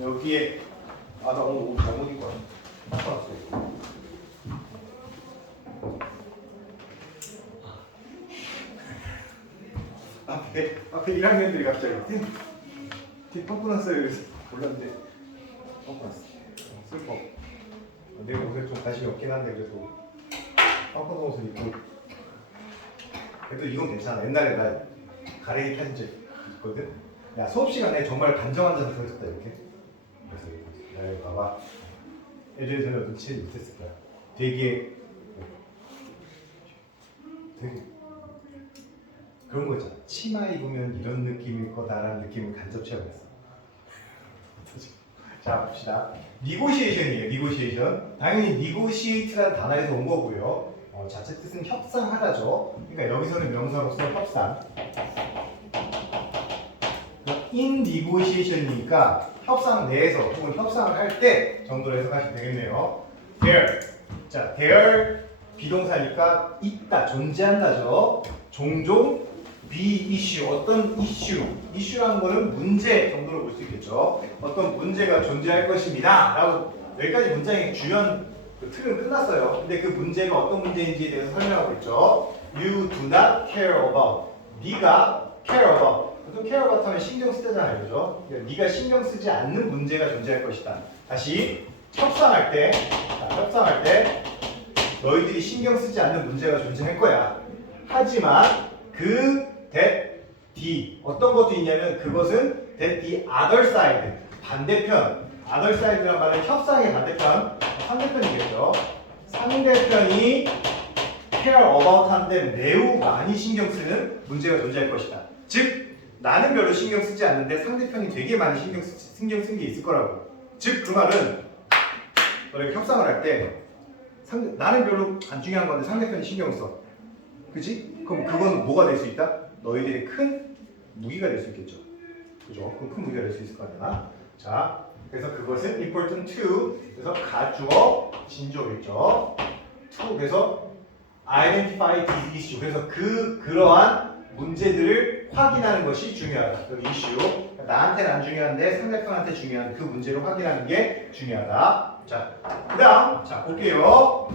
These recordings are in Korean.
여기에 나 오늘 옷 잘못 입고 왔어. 앞에 1학년들이 갑자기 되게 펑크 났어요. 그래서 몰랐는데 펑크 났어. 슬퍼. 내 옷에 좀 관심이 없긴 한데 그래도 펑크 옷을 입고 그래도 이건 괜찮아. 옛날에 나 가래기 타진 적 있거든. 야, 수업 시간에 정말 반정환자가 들어있었다 이렇게. 그래서 야, 봐봐. 애들이 전혀 눈치를 못했을 거야. 되게 그런 거 있잖아. 치마 입으면 이런 느낌일 거다라는 느낌을 간접 체험했어. 자, 봅시다. negotiation이에요. negotiation. 당연히 negotiate라는 단어에서 온 거고요. 자체 뜻은 협상하다죠. 그러니까 여기서는 명사로서 협상. in negotiation이니까 협상 내에서 혹은 협상을 할 때 정도로 해석하시면 되겠네요. there. 자, there 비동사니까 있다, 존재한다죠. 종종 be issue, 어떤 이슈, 이슈라는 거는 문제 정도로 볼 수 있겠죠. 어떤 문제가 존재할 것입니다. 라고 여기까지 문장의 주연 그 틀은 끝났어요. 근데 그 문제가 어떤 문제인지에 대해서 설명하고 있죠. You do not care about. 네가 care about. 보통 care about 하면 신경 쓰잖아요. 그죠? 네가 신경 쓰지 않는 문제가 존재할 것이다. 다시 협상할 때, 협상할 때 너희들이 신경 쓰지 않는 문제가 존재할 거야. 하지만 that the 어떤 것도 있냐면 그것은 that the other side 반대편 other side란 말은 협상의 반대편 상대편이겠죠. 상대편이 care about 한데 매우 많이 신경 쓰는 문제가 존재할 것이다. 즉 나는 별로 신경 쓰지 않는데 상대편이 되게 많이 신경 쓴 게 있을 거라고. 즉 그 말은 너희가 협상을 할 때 나는 별로 안 중요한 건데 상대편이 신경 써. 그치? 그럼 그건 뭐가 될 수 있다? 너희들의 큰 무기가 될 수 있겠죠. 그죠? 그럼 큰 무기가 될 수 있을 거 아니야. 자, 그래서 그것은 important to. 그래서 가주어 진조겠죠. to. 그래서 identify this issue. 그래서 그러한 문제들을 확인하는 것이 중요하다. 여기 issue. 나한테는 안 중요한데 상대편한테 중요한 그 문제를 확인하는 게 중요하다. 자, 그다음 자 볼게요.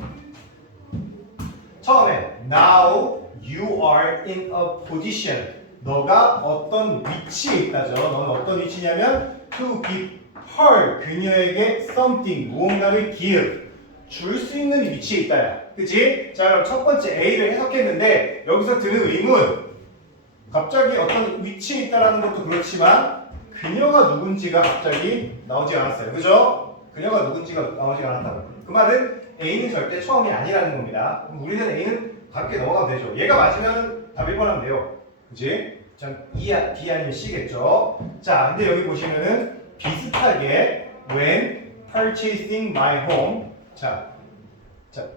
처음에 now you are in a position. 너가 어떤 위치에 있다죠. 너는 어떤 위치냐면 to give her 그녀에게 something 무언가를 give 줄 수 있는 위치에 있다야. 그치? 자 그럼 첫 번째 A를 해석했는데 여기서 드는 의문 갑자기 어떤 위치에 있다라는 것도 그렇지만 그녀가 누군지가 갑자기 나오지 않았어요. 그죠? 그녀가 누군지가 나오지 않았다고. 그 말은 A는 절대 처음이 아니라는 겁니다. 그럼 우리는 A는 가볍게 넘어가면 되죠. 얘가 맞으면 답 1번 하면 돼요. 그치? 전 B 아니면 C겠죠. 자, 근데 여기 보시면은 비슷하게 when purchasing my home 자,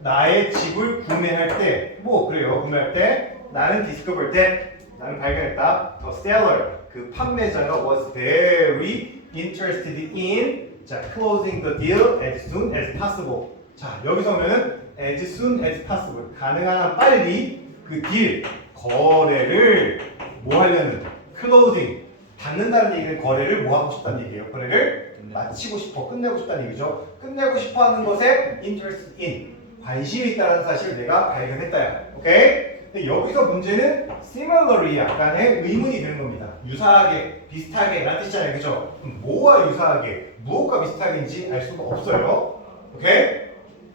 나의 집을 구매할 때 뭐 그래요. 구매할 때 나는 discovered that 나는 발견했다. The seller 그 판매자가 was very interested in 자, closing the deal as soon as possible. 자, 여기서 보면은 as soon as possible. 가능한 한 빨리 그 딜, 거래를 뭐 하려는 closing. 받는다는 얘기는 거래를 뭐 하고 싶다는 얘기예요. 거래를 마치고 싶어, 끝내고 싶다는 얘기죠. 끝내고 싶어 하는 것에 interested in. 관심이 있다는 사실을 내가 발견했다야. 오케이? 근데 여기서 문제는 similarly 약간의 의문이 되는 겁니다. 유사하게, 비슷하게 라는 뜻이잖아요. 그죠? 뭐와 유사하게, 무엇과 비슷하게인지 알 수가 없어요. 오케이?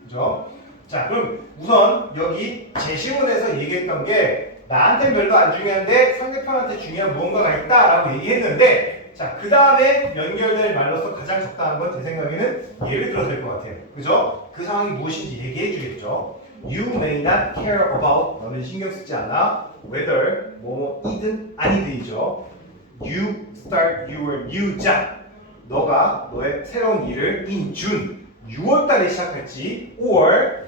그죠? 자, 그럼 우선 여기 제시문에서 얘기했던 게 나한테는 별로 안 중요한데 상대편한테 중요한 무언가가 있다라고 얘기했는데 자, 그 다음에 연결될 말로서 가장 적당한 건 제 생각에는 예를 들어도 될 것 같아요. 그죠? 그 상황이 무엇인지 얘기해 주겠죠. You may not care about 너는 신경 쓰지 않아 whether 뭐이든 아니든이죠. You start your new job 너가 너의 새로운 일을 in June 6월 달에 시작할지 or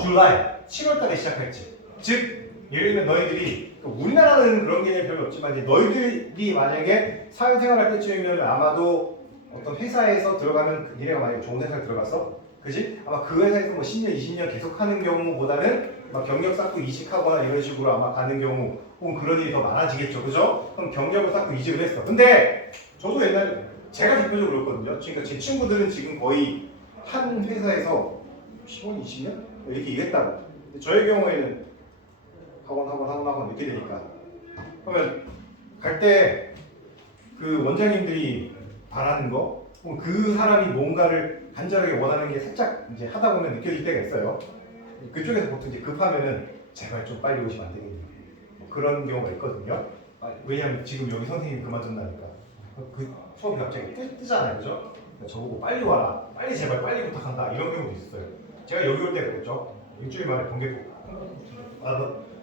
July 7월 달에 시작할지 즉 예를 들면 너희들이 우리나라는 그런 개념이 별로 없지만 이제 너희들이 만약에 사회생활 할 때쯤이면 아마도 어떤 회사에서 들어가면 니네가 만약에 좋은 회사에 들어갔어? 그지? 아마 그 회사에서 뭐 10년, 20년 계속 하는 경우보다는 막 경력 쌓고 이직하거나 이런 식으로 아마 가는 경우 혹은 그런 일이 더 많아지겠죠. 그죠? 그럼 경력을 쌓고 이직을 했어. 근데 저도 옛날에 제가 대표적으로 그렇거든요. 그러니까 제 친구들은 지금 거의 한 회사에서 15년, 20년 이렇게 일했다고. 근데 저의 경우에는 학원 이렇게 되니까. 그러면 갈 때 그 원장님들이 바라는 거, 그 사람이 뭔가를 간절하게 원하는 게 살짝 이제 하다 보면 느껴질 때가 있어요. 그쪽에서 보통 이제 급하면은 제발 좀 빨리 오시면 안 되겠니? 뭐 그런 경우가 있거든요. 왜냐면 지금 여기 선생님 그만둔다니까. 그 수업이 갑자기 뜨잖아요, 그죠? 그러니까 저보고 빨리 와라, 빨리 제발 빨리 부탁한다 이런 경우도 있어요. 제가 여기 올 때 그랬죠. 일주일 만에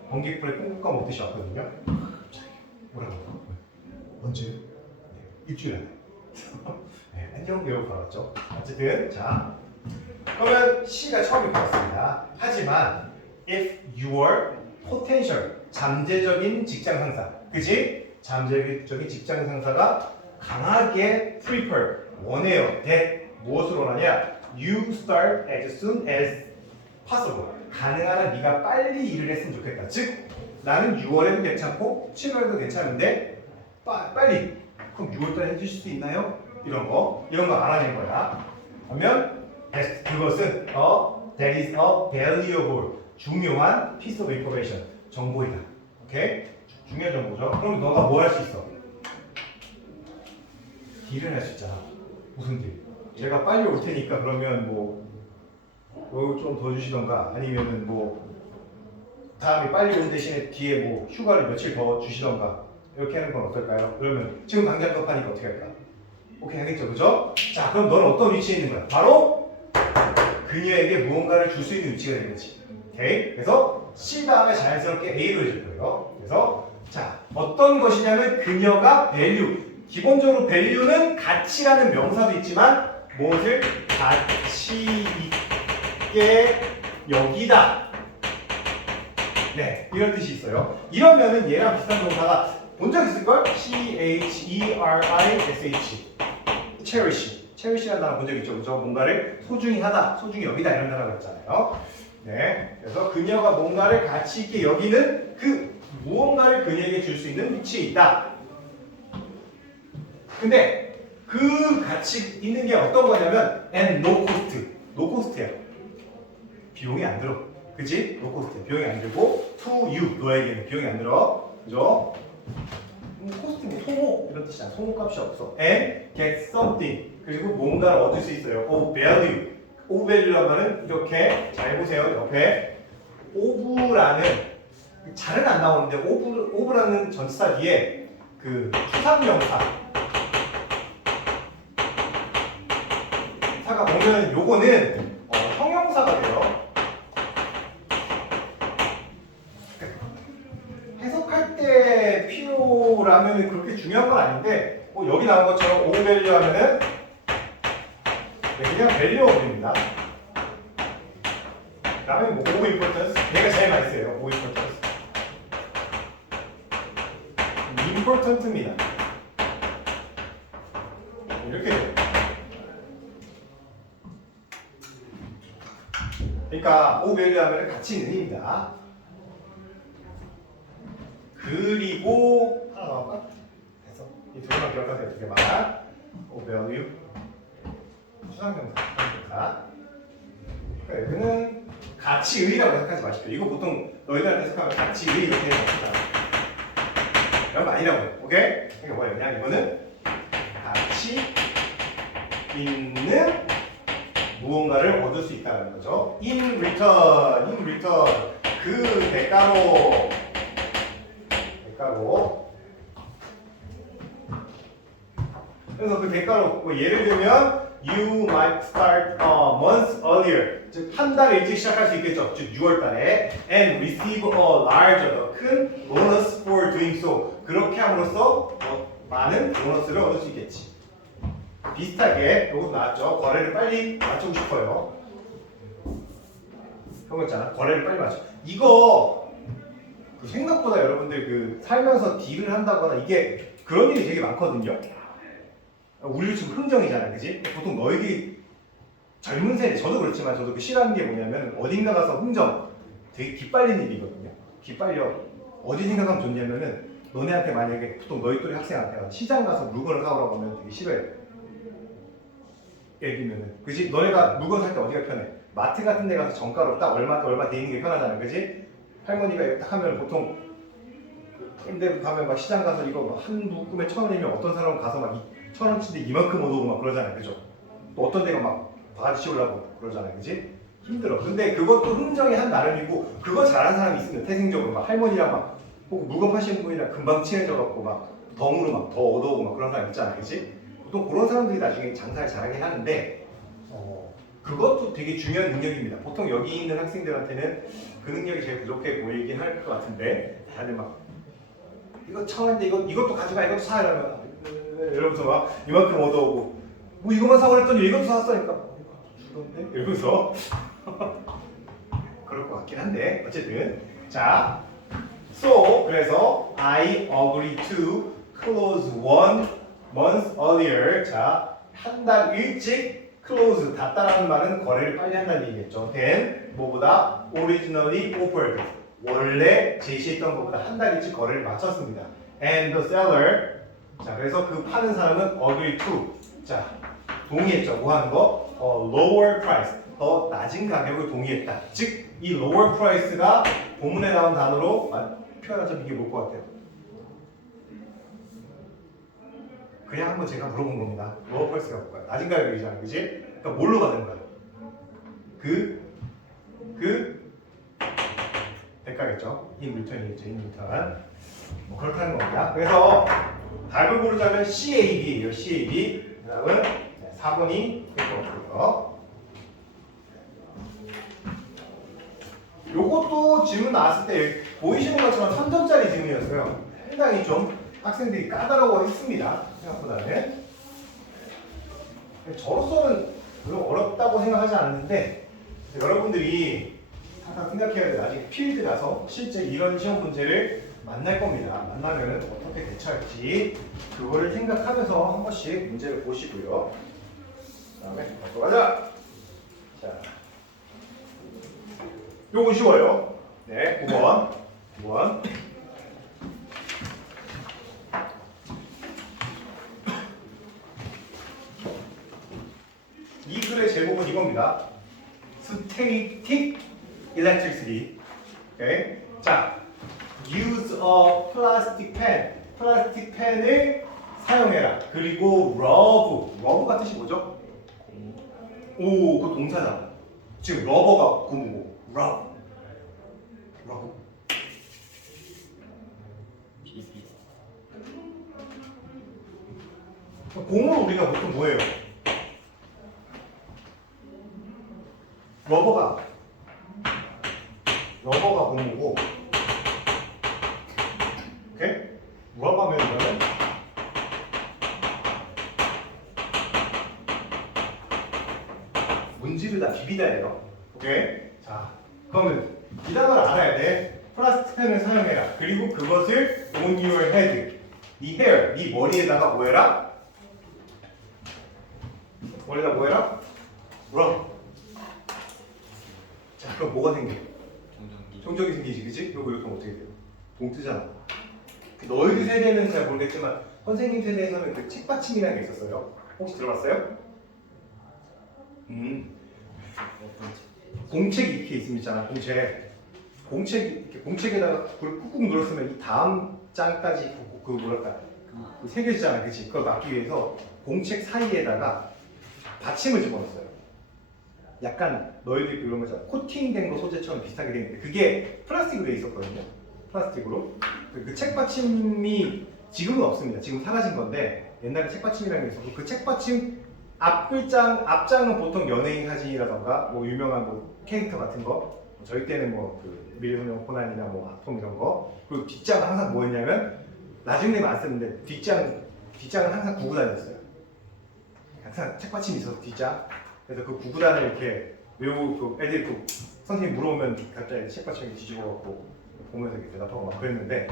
번개불에 꽁꽁 먹듯이 왔거든요. 뭐라고? 언제? 네, 일주일 안에. 네, 안녕 배우 받았죠. 어쨌든 자, 그러면 C가 처음에 받았습니다. 하지만 if your potential 잠재적인 직장 상사, 그지? 잠재적인 직장 상사가 강하게 prefer 원해요. that 무엇을 원하냐? You start as soon as possible. 가능한 한 네가 빨리 일을 했으면 좋겠다. 즉 나는 6월에도 괜찮고 7월에도 괜찮은데 빨리 그럼 6월달에 해주실 수 있나요? 이런 거 알아낸 거야. 그러면 그것은 that is a valuable 중요한 piece of information 정보이다. 오케이? 중요한 정보죠. 그럼 너가 뭐 할 수 있어? 딜을 할 수 있잖아. 무슨 딜? 제가 빨리 올 테니까 그러면 뭐 좀 더 주시던가 아니면은 뭐 다음에 빨리 온 대신에 뒤에 뭐 휴가를 며칠 더 주시던가 이렇게 하는 건 어떨까요? 그러면 지금 당장 급하니까 어떻게 할까? 오케이 하겠죠, 그죠? 자, 그럼 너는 어떤 위치에 있는 거야? 바로 그녀에게 무언가를 줄 수 있는 위치가 되는 거지. 오케이? 그래서 C 다음에 자연스럽게 A로 해줄 거예요. 그래서 자, 어떤 것이냐면 그녀가 value. 기본적으로 value는 가치라는 명사도 있지만 무엇을 가치 있게 여기다. 네, 이런 뜻이 있어요. 이러면은 얘랑 비슷한 동사가 본 적 있을걸? CHERISH. 체리시라는 단어 본 적 있죠? 그죠? 뭔가를 소중히 하다, 소중히 여기다 이런 단어가 있잖아요. 네, 그래서 그녀가 뭔가를 가치 있게 여기는 그 무언가를 그녀에게 줄 수 있는 위치에 있다. 근데 그 가치 있는 게 어떤 거냐면 and no cost. no cost야. 비용이 안 들어. 그치? no cost. 비용이 안 들고 to you. 너에게는 비용이 안 들어. 그죠? 코스트 뭐 소모 이런 뜻이잖아. 소모값이 없어. and get something. 그리고 뭔가를 얻을 수 있어요. of value. of value라는 말은 이렇게 잘 보세요. 옆에 of라는 잘은 안 나오는데 of라는 전치사 뒤에 그 추상명사 사가 보면 요거는 형용사가 돼요. 해석할 때 필요라면 그렇게 중요한 건 아닌데 여기 나온 것처럼 o value 하면은 그냥 value of입니다. 그다음에 뭐 o importance 내가 제일 많이 써요. o importance important입니다. 이렇게 돼요. 그러니까 o value 하면은 가치 있는 힘이다. 그리고 하나 나올까? 됐어. 이 두 개만 기억하세요. 두 개만. o value 추상명사. 그러니까 여기는 가치의라고 해석하지 마십시오. 이거 보통 너희들한테 해석하면 가치의 이렇게 해석합니다. 이런 거 아니라고. 오케이? 그러니까 뭐예요? 그냥 이거는 가치 있는 무언가를 얻을 수 있다는 거죠. in return 그 대가로 그래서 그 대가로 뭐 예를 들면 you might start a month earlier 즉 한 달 일찍 시작할 수 있겠죠. 즉 6월 달에 and receive a larger 더 큰 bonus for doing so 그렇게 함으로써 많은 보너스를 얻을 수 있겠지. 비슷하게 이것도 나왔죠. 거래를 빨리 맞추고 싶어요. 그런 거 있잖아. 거래를 빨리 맞춰. 이거 생각보다 여러분들 그 살면서 딜을 한다거나 이게 그런 일이 되게 많거든요. 우리 지금 흥정이잖아, 그지? 보통 너희들이 젊은 세대, 저도 그렇지만 저도 그 싫어하는 게 뭐냐면 어딘가 가서 흥정 되게 기빨리는 일이거든요. 기빨려. 어디 생각하면 좋냐면은 너네한테 만약에 보통 너희 또래 학생한테 시장 가서 물건을 사오라고 하면 되게 싫어해. 얘기면은 그지? 너네가 물건 살 때 어디가 편해? 마트 같은 데 가서 정가로 딱 얼마 돼 있는 게 편하잖아, 그지? 할머니가 이거 딱 하면 보통 근데 가면 막 시장 가서 이거 막 한 묶음에 1,000원이면 어떤 사람은 가서 막 1,000원치인데 이만큼 얻어오고 막 그러잖아요, 그죠? 또 어떤 데가 막 바가지 씌우려고 그러잖아요, 그지? 힘들어. 근데 그것도 흥정의 한 나름이고 그거 잘하는 사람이 있으면 태생적으로 막 할머니랑 막 혹은 물건 파시는 분이랑 금방 친해져갖고 막 덩으로 막 더 얻어오고 막 그런 사람 있잖아요, 그지? 보통 그런 사람들이 나중에 장사를 잘하긴 하는데 그것도 되게 중요한 능력입니다. 보통 여기 있는 학생들한테는 그 능력이 제일 부족해 보이긴 할 것 같은데 다들 막 이거 1,000원인데 이것도 가져가 이것도 사 이러면서 막 이만큼 얻어오고 뭐 이것만 사고 그랬더니 이것도 사왔으니까 주던데 이러면서 그럴 것 같긴 한데 어쨌든 자 so 그래서 I agree to close 1month earlier 자 한 달 일찍 close 닫다라는 말은 거래를 빨리 한다는 얘기겠죠. then 뭐보다 originally offered 원래 제시했던 것보다 한 달 일찍 거래를 마쳤습니다. and the seller 자 그래서 그 파는 사람은 agree to 자 동의했죠. 뭐 하는 거? lower price 더 낮은 가격을 동의했다. 즉 이 lower price가 본문에 나온 단어로 표현하자면 이게 뭘 것 같아요? 그냥 한번 제가 물어본 겁니다. lower price가 뭘까요? 낮은 가격이잖아요, 그지? 그러니까 뭘로 받는 거예요? 대가겠죠. in return이겠죠, in return. 뭐 그렇게 하는 겁니다. 그래서 답을 고르자면 CAB예요, CAB. 그다음은 4번이 될 것 같고요. 요것도 질문 나왔을 때 보이시는 것처럼 3점짜리 질문이었어요. 상당히 좀 학생들이 까다로워했습니다. 생각보다는. 저로서는 별로 어렵다고 생각하지 않는데 여러분들이 항상 생각해야 돼요. 나중에 필드 가서 실제 이런 시험 문제를 만날 겁니다. 만나면 어떻게 대처할지 그거를 생각하면서 한 번씩 문제를 보시고요. 그 다음에 가자. 자, 요건 쉬워요. 네, 9번. 이 글의 제목은 이겁니다. Static Electricity. 오케이. 자, use a plastic pen. 플라스틱 펜을 사용해라. 그리고 러브가 뜻이 뭐죠? 오, 그 동사잖아. 지금 러버가 고무고 러브. 고무를 우리가 보통 뭐예요? 러버가 고무고, 오케이? 러버면 이거는 문지를 다 비비다예요. 오케이? 자, 그러면 이 단어를 알아야 돼. 플라스틱 펜을 사용해라. 그리고 그것을 on your head, 네 hair, 네 머리에다가 뭐해라? 머리에다 뭐해라? rub. 자, 그럼 뭐가 생겨? 정적이 생기지, 그치? 요거 이렇게 하면 어떻게 돼요? 동뜨잖아. 너희들 세대는 잘 모르겠지만 선생님 세대에서는 그 책받침이라는 게 있었어요. 혹시 들어봤어요? 공책 이렇게 있잖아. 공책에다가 그걸 꾹꾹 눌렀으면 이 다음 장까지 그 뭐랄까 그 새겨지잖아, 그치? 그걸 막기 위해서 공책 사이에다가 받침을 집어넣었어요. 약간 너희들이 그런 거잖아. 코팅된 거 소재처럼 비슷하게 돼 있는데 그게 플라스틱으로 돼 있었거든요. 플라스틱으로. 그 책받침이 지금은 없습니다. 지금 사라진 건데 옛날에 책받침이라는 게 있었고 그 책받침 앞장은 보통 연예인 사진이라던가 뭐 유명한 뭐 캐릭터 같은 거 저희 때는 뭐그 밀소년 코난이나 뭐 아톰 이런 거 그리고 뒷장은 항상 뭐였냐면 나중에 안 쓰는데 뒷장은 항상 구구 다녔어요. 항상 책받침이 있어서 뒷장 그래서 그 구구단을 이렇게 외우고 애들이 그 선생님 물어보면 갑자기 책받침을 뒤집어갖고 보면서 이렇게 대답하고 막 그랬는데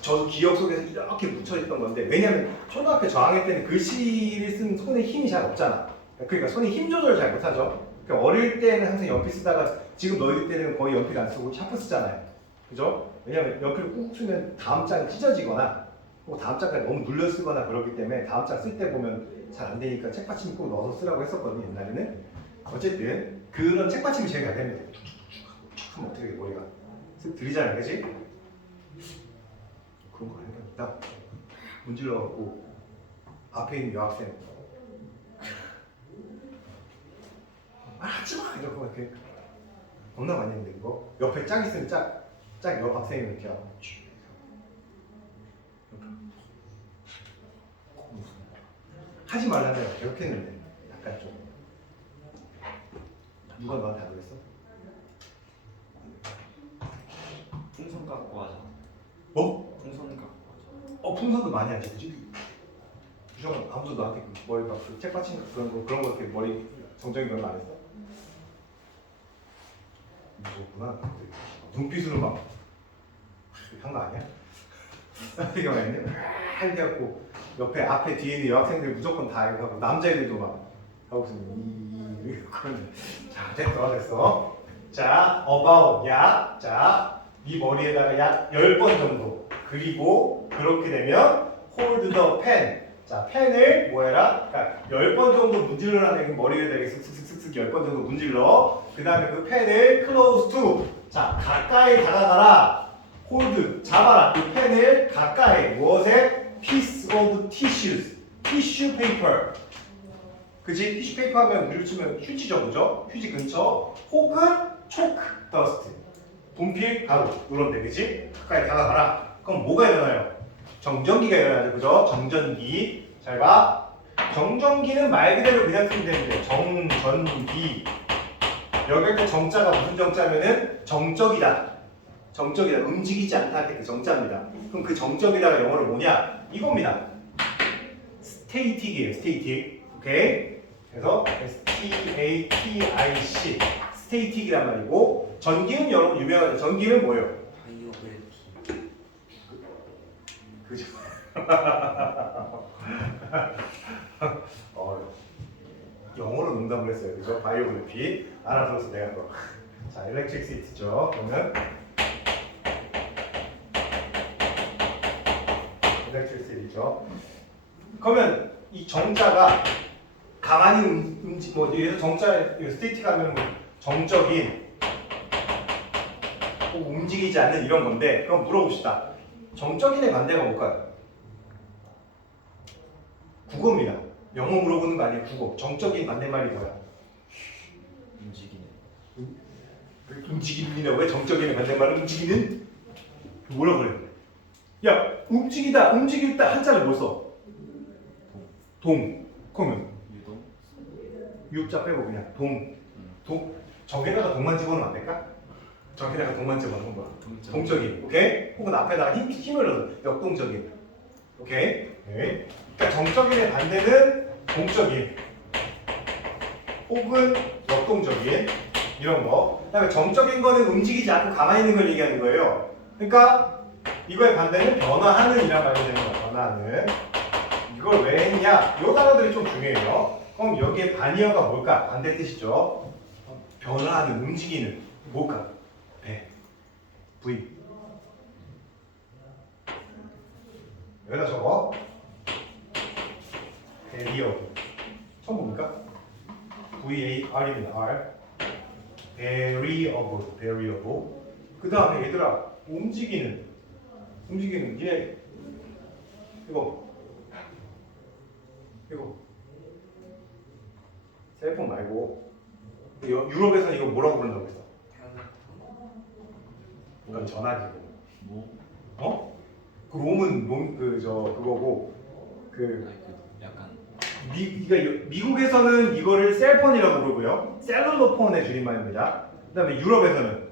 저도 기억 속에서 이렇게 묻혀있던 건데 왜냐면 초등학교 저학년 때는 글씨를 쓴 손에 힘이 잘 없잖아. 그러니까 손에 힘 조절을 잘 못하죠. 그러니까 어릴 때는 항상 연필 쓰다가 지금 너희들 때는 거의 연필 안 쓰고 샤프 쓰잖아요. 그죠? 왜냐면 연필을 꾹 쓰면 다음 장이 찢어지거나 다음 장까지 너무 눌려 쓰거나 그러기 때문에 다음 장 쓸 때 보면 잘 안 되니까 책받침 꼭 넣어서 쓰라고 했었거든요 옛날에는. 어쨌든 그런 책받침이 제일 잘 됩니다. 툭툭툭 하면 어떻게 머리가 쓱 들리잖아요, 그지? 그런 거 해야겠다. 문질러갖고 앞에 있는 여학생 하지마! 이러고 이렇게 겁나 많이 했는데 이거 옆에 짝 있으면 짝 여학생이 이렇게 하고 하지 말라면 이렇게 했는데 약간 좀 누가 너한테 안 그랬어? 풍선 갖고 하자. 뭐? 풍선 갖고 하자. 풍선도 많이 하지 그지? 부정은 아무도 너한테 그 머리 막 책받침 그런 거 이렇게 머리 정정이 그런 거 안 했어? 무섭구나. 눈빛으로 막 한 거 아니야? 이거 했네. 이렇게 갖고 옆에 앞에 뒤에 있는 여학생들 무조건 다 이거 하고 남자애들도 막 하고 있으면 이거는 자 됐어. 자 about 약. 자 네 머리에다가 약 10번 정도. 그리고 그렇게 되면 hold the pen. 자 펜을 뭐 해라? 그러니까 10번 정도 문질러라는 머리에다 이렇게 슥슥슥슥 10번 정도 문질러. 그 다음에 그 펜을 close to. 자 가까이 다가가라. hold 잡아라. 그 펜을 가까이 무엇에? piece of tissues. 티슈 페이퍼. 그지? 티슈 페이퍼 하면 우리로 치면 휴지죠, 그죠? 휴지 근처. 혹은 초크 더스트. 분필 가루. 이런데, 그지? 가까이 다가가라. 그럼 뭐가 일어나요? 정전기가 일어나죠, 그죠? 정전기. 잘 봐. 정전기는 말 그대로 그냥 쓰면 되는데 정전기. 여기 할 때 정자가 무슨 정자면은 정적이다. 정적이다. 움직이지 않다 할 때 그 정자입니다. 그럼 그 정적이다가 영어로 뭐냐? 이겁니다. 스테이틱이에요. 스테이틱. 오케이? 그래서 S-T-A-T-I-C 스테이틱이란 말이고 전기는 여러분 유명하죠. 전기는 뭐예요? 바이오벨티. 그죠? 영어로 농담을 했어요. 그죠? 바이오그래피 알아들어서 내가 또. 자, 일렉트릭시티죠. 그러면 일렉트릭시티죠. 그러면 이 정자가 가만히 뭐 예를 정자 스테이틱 하면 뭐 정적인 꼭 움직이지 않는 이런 건데 그럼 물어봅시다. 정적인의 반대가 뭘까요? 국어입니다. 영어 물어보는 거 아니에요. 국어. 정적인 반대말이 뭐야? 움직이는. 움직입니다. 왜 정적인의 반대말은 움직이는? 뭐라 그래? 야 움직이다 움직이다 한자를 뭘 써? 동. 그러면 유동. 유자 빼고 그냥 동. 저기다가 동만 집어넣으면 안 될까? 저기다가 동만 집어넣으면 뭐야? 동적인. 오케이? 혹은 앞에다가 힘을 넣어서 역동적인. 오케이? 네. 그러니까 정적인의 반대는 동적인 혹은 역동적인 이런 거. 그다음에 정적인 거는 움직이지 않고 가만히 있는 걸 얘기하는 거예요. 그러니까 이거의 반대는 변화하는 이란 말이 되는 거야. 변화하는. 이걸 왜 했냐? 이 단어들이 좀 중요해요. 그럼 여기에 반이어가 뭘까? 반대 뜻이죠. 변화하는, 움직이는 뭘까? 배, V. 여기다 적어. 베리어. 처음 봅니까? V-A-R입니다. R. variable. 그 다음에 얘들아 움직이는 얘 이거 셀폰 말고 유럽에서는 이거 뭐라고 부른다고 했어? 그건 전화기고. 뭐? 어? 그 롬은 그거고 약간 미국에서는 이거를 셀폰이라고 부르고요. 셀룰러 폰의 줄임말입니다. 그다음에 유럽에서는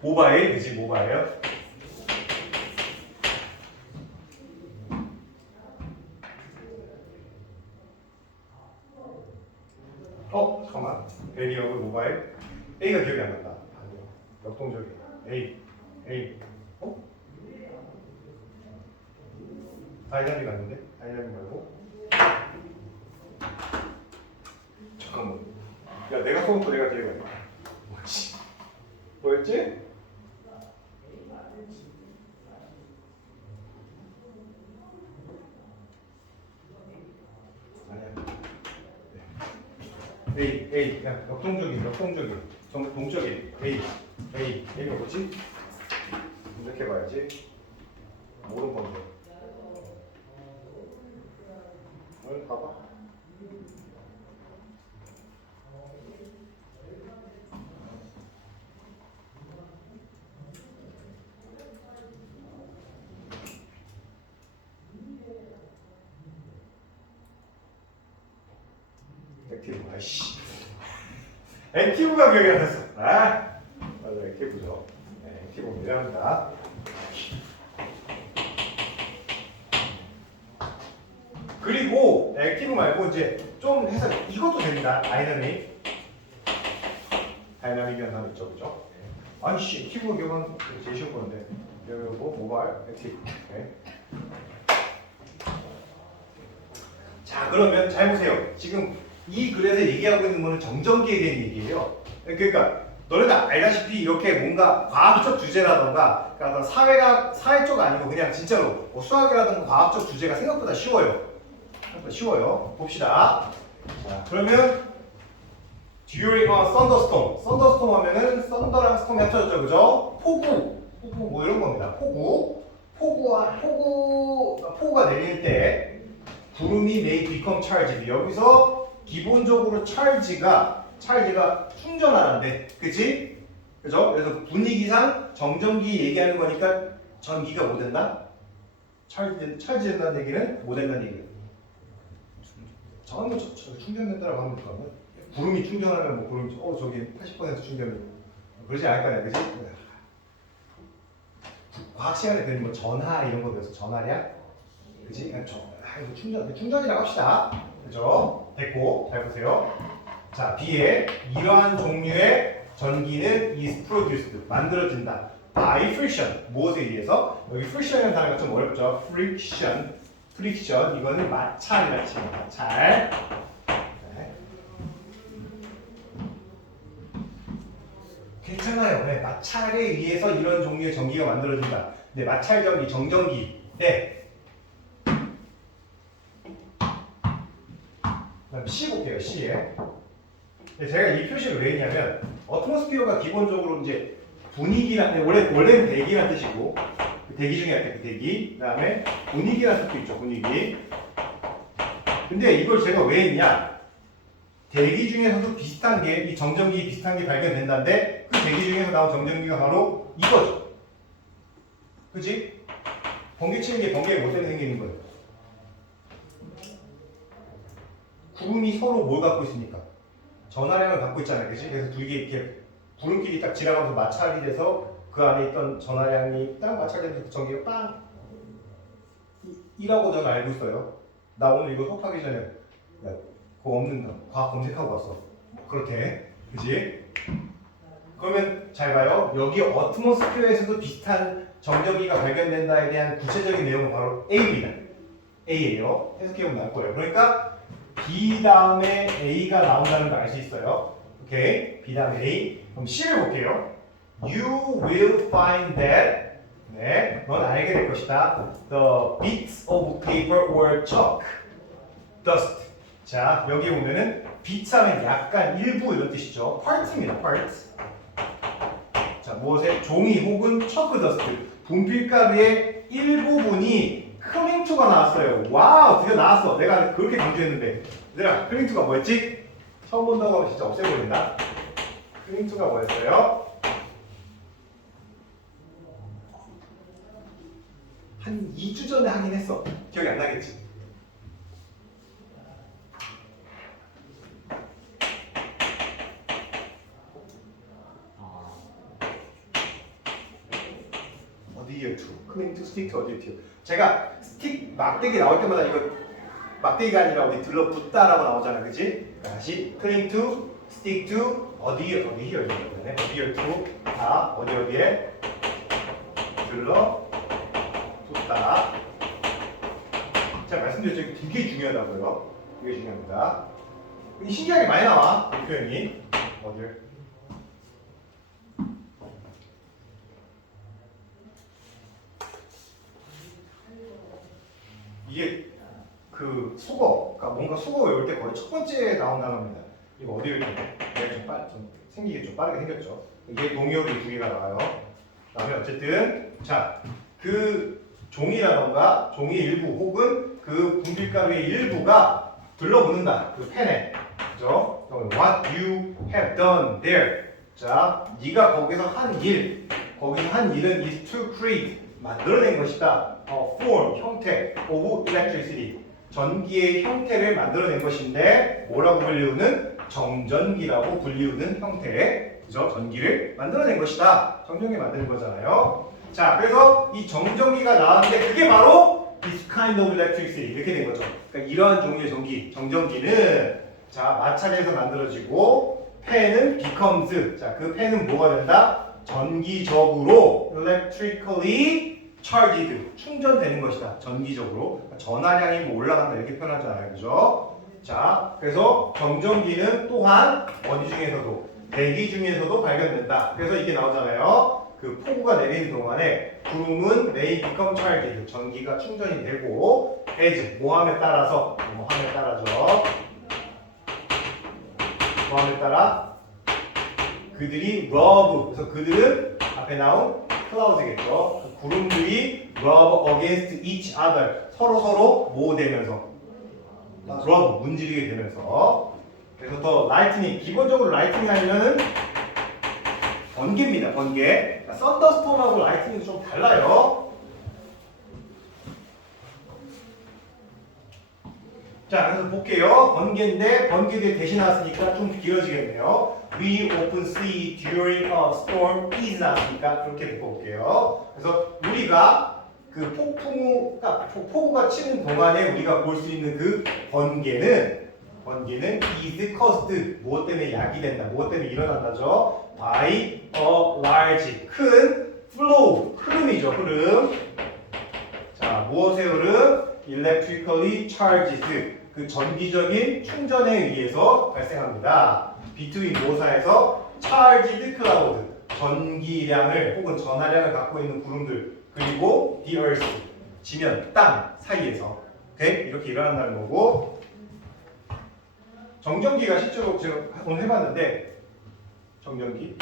모바일, 그지 모바일. 잠깐만. 베리어고 모바일. A가 기억이 안 난다. 역동적인. A. 다이나믹 아닌데? 다이나믹 말고. 잠깐만. 야, 내가 써놓고 내가 기억이 안 나. 뭐였지? A 그냥 역동적인 동적인 A가 뭐지? 검색해봐야지. 모르는 건데. 봐봐. 액티브. 아이씨. 액티브가 기억이 안 났어. 맞아, 액티브죠. 네, 액티브 이랍니다. 그리고 액티브 말고 이제 좀 해서 이것도 됩니다. 다이나믹이라는 단어 있죠, 그죠? 아니씨, 액티브 기억은 제일 쉬운 건데. 여기 모바일 액티브. 네. 자, 그러면 잘 보세요. 지금 이 글에서 얘기하고 있는 거는 정전기에 대한 얘기예요. 그러니까 너네들 알다시피 이렇게 뭔가 과학적 주제라던가, 그러니까 사회 쪽 아니고 그냥 진짜로 뭐 수학이라던가 과학적 주제가 생각보다 쉬워요. 봅시다. 자, 그러면 during a thunderstorm 하면은 thunder랑 storm이 합쳐졌죠, 그죠? 폭우 뭐 이런 겁니다. 폭우가 내릴 때 구름이 may become charged. 여기서 기본적으로 찰지가 충전하는데, 그치? 그죠? 그래서 분위기상 정전기 얘기하는 거니까 전기가 뭐 된다? 찰지된다는 얘기는 뭐 된다는 얘기예요. 잠깐만, 충전된다라고 하면 구름이 충전하면 뭐 구름이 저기 80% 충전이 그러지 않을 거냐, 그치? 과학 시간에 배우는 뭐 전하 이런 거 배워서 전하량, 그치? 이거 충전이라고 합시다. 그죠? 됐고, 잘 보세요. 자, B에 이러한 종류의 전기는 is produced, 만들어진다. by friction, 무엇에 의해서? 여기 friction이라는 단어가 좀 어렵죠? friction, 이거는 마찰이라는 뜻입니다. 마찰. 네. 괜찮아요. 네, 마찰에 의해서 이런 종류의 전기가 만들어진다. 네, 마찰 전기, 정전기. 네. 그다음 C 볼게요. C에. 네, 제가 이 표시를 왜 했냐면 어트모스피어가 기본적으로 이제 분위기란, 원래는 대기란 뜻이고, 대기 중에 할 때 그 대기, 그 다음에 분위기라는 뜻도 있죠. 분위기. 근데 이걸 제가 왜 했냐? 대기 중에서도 비슷한 게, 이 정전기 비슷한 게 발견된다는데 그 대기 중에서 나온 정전기가 바로 이거죠. 그치? 번개 치는 게 번개가 뭐 때문에 생기는 거예요? 구름이 서로 뭘 갖고 있습니까? 전하량을 갖고 있잖아요. 그치? 그래서 두 개 이렇게 구름끼리 딱 지나가면서 마찰이 돼서 그 안에 있던 전하량이 딱 마찰되면서 전기가 빵! 이라고 저는 알고 있어요. 나 오늘 이거 수업하기 전에 그거 없는 거 과학 검색하고 왔어. 그렇게. 그치? 그러면 잘 봐요. 여기 어트모스피어에서도 비슷한 정전기가 발견된다에 대한 구체적인 내용은 바로 A입니다. A예요. 해석해보면 나올 거예요. 그러니까 B 다음에 A가 나온다는 걸 알 수 있어요. 오케이? B 다음에 A. 그럼 C를 볼게요. You will find that, 네, 넌 알게 될 것이다. The bits of paper or chalk, dust. 자, 여기 보면은 bits 하면 약간 일부 이런 뜻이죠. part입니다. part. 자, 무엇에? 종이 혹은 chalk dust, 분필가루의 일부분이 coming to가 나왔어요. 와우, 드디어 나왔어. 내가 그렇게 강조했는데. 얘들아, coming to가 뭐였지? 처음 본다고 하면 진짜 없애버린다. coming to가 뭐였어요? 한 2주 전에 하긴 했어. 기억이 안 나겠지? 어디에 to? coming to stick to 어디에 to? 제가 스틱 막대기 나올 때마다 이거 막대기가 아니라 어디 들러붙다라고 나오잖아, 그치? 다시 coming to, stick to, 어디에 to? 다 어디에 들러붙다. 제가 말씀드렸죠, 되게 중요하다고요. 되게 중요합니다. 신기하게 많이 나와, 이 표현이. 어딜? 이게 그 속어, 그러니까 뭔가 속어 외울 때 거의 첫 번째에 나온 단어입니다. 이거 어디를 좀 내가 좀 생기게 좀 빠르게 생겼죠. 이게 동의어도 두 개가 나와요. 그다음에 어쨌든 자, 그 종이라던가 종이 일부 혹은 그 분필가루의 일부가 들러붙는다. 그 펜에. 그죠? 그럼 what you have done there. 자, 네가 거기서 한 일은 is to create 만들어낸 것이다. form 형태 of electricity. 전기의 형태를 만들어낸 것인데 뭐라고 불리우는 정전기라고 불리우는 형태의 그죠? 전기를 만들어낸 것이다. 정전기 만드는 거잖아요. 자, 그래서 이 정전기가 나왔는데 그게 바로 this kind of electricity 이렇게 된 거죠. 그러니까 이러한 종류의 전기, 정전기는 자 마찰에서 만들어지고 펜은 becomes 자, 그 펜은 뭐가 된다? 전기적으로 electrically charged 충전되는 것이다. 전기적으로 전하량이 뭐 올라간다 이렇게 표현하잖아요, 그죠? 자, 그래서 정전기는 또한 어디 중에서도 대기 중에서도 발견된다. 그래서 이게 나오잖아요. 그 폭우가 내리는 동안에 구름은 may become charged 전기가 충전이 되고 as 뭐함에 따라서 뭐함에 따라죠. 뭐함에 따라 그들이 rub 그래서 그들은 앞에 나온 clouds겠죠. 구름들이 rub against each other 서로 보호되면서 rub 문지르게 되면서 그래서 더 라이트닝 기본적으로 라이트닝 하면은 번개입니다. 번개. 썬더스톰하고 라이트닝이 좀 달라요. 자, 그래서 볼게요. 번개인데 번개들 대신 나왔으니까 좀 길어지겠네요. We often see during a storm is 나왔으니까 그렇게 바꿔볼게요. 그래서 우리가 그 폭우가 치는 동안에 우리가 볼 수 있는 그 번개는 is caused 무엇 때문에 야기된다. 무엇 때문에 일어난다죠. by a large 큰 flow 흐름이죠. 흐름. 자, 무엇의 흐름? electrically charged 그 전기적인 충전에 의해서 발생합니다. between 뭐 사이에서 charged cloud 전기량을 혹은 전하량을 갖고 있는 구름들 그리고 the earth 지면 땅 사이에서 오케이? 이렇게 일어난다는 거고 정전기가 실제로 제가 오늘 해봤는데 정전기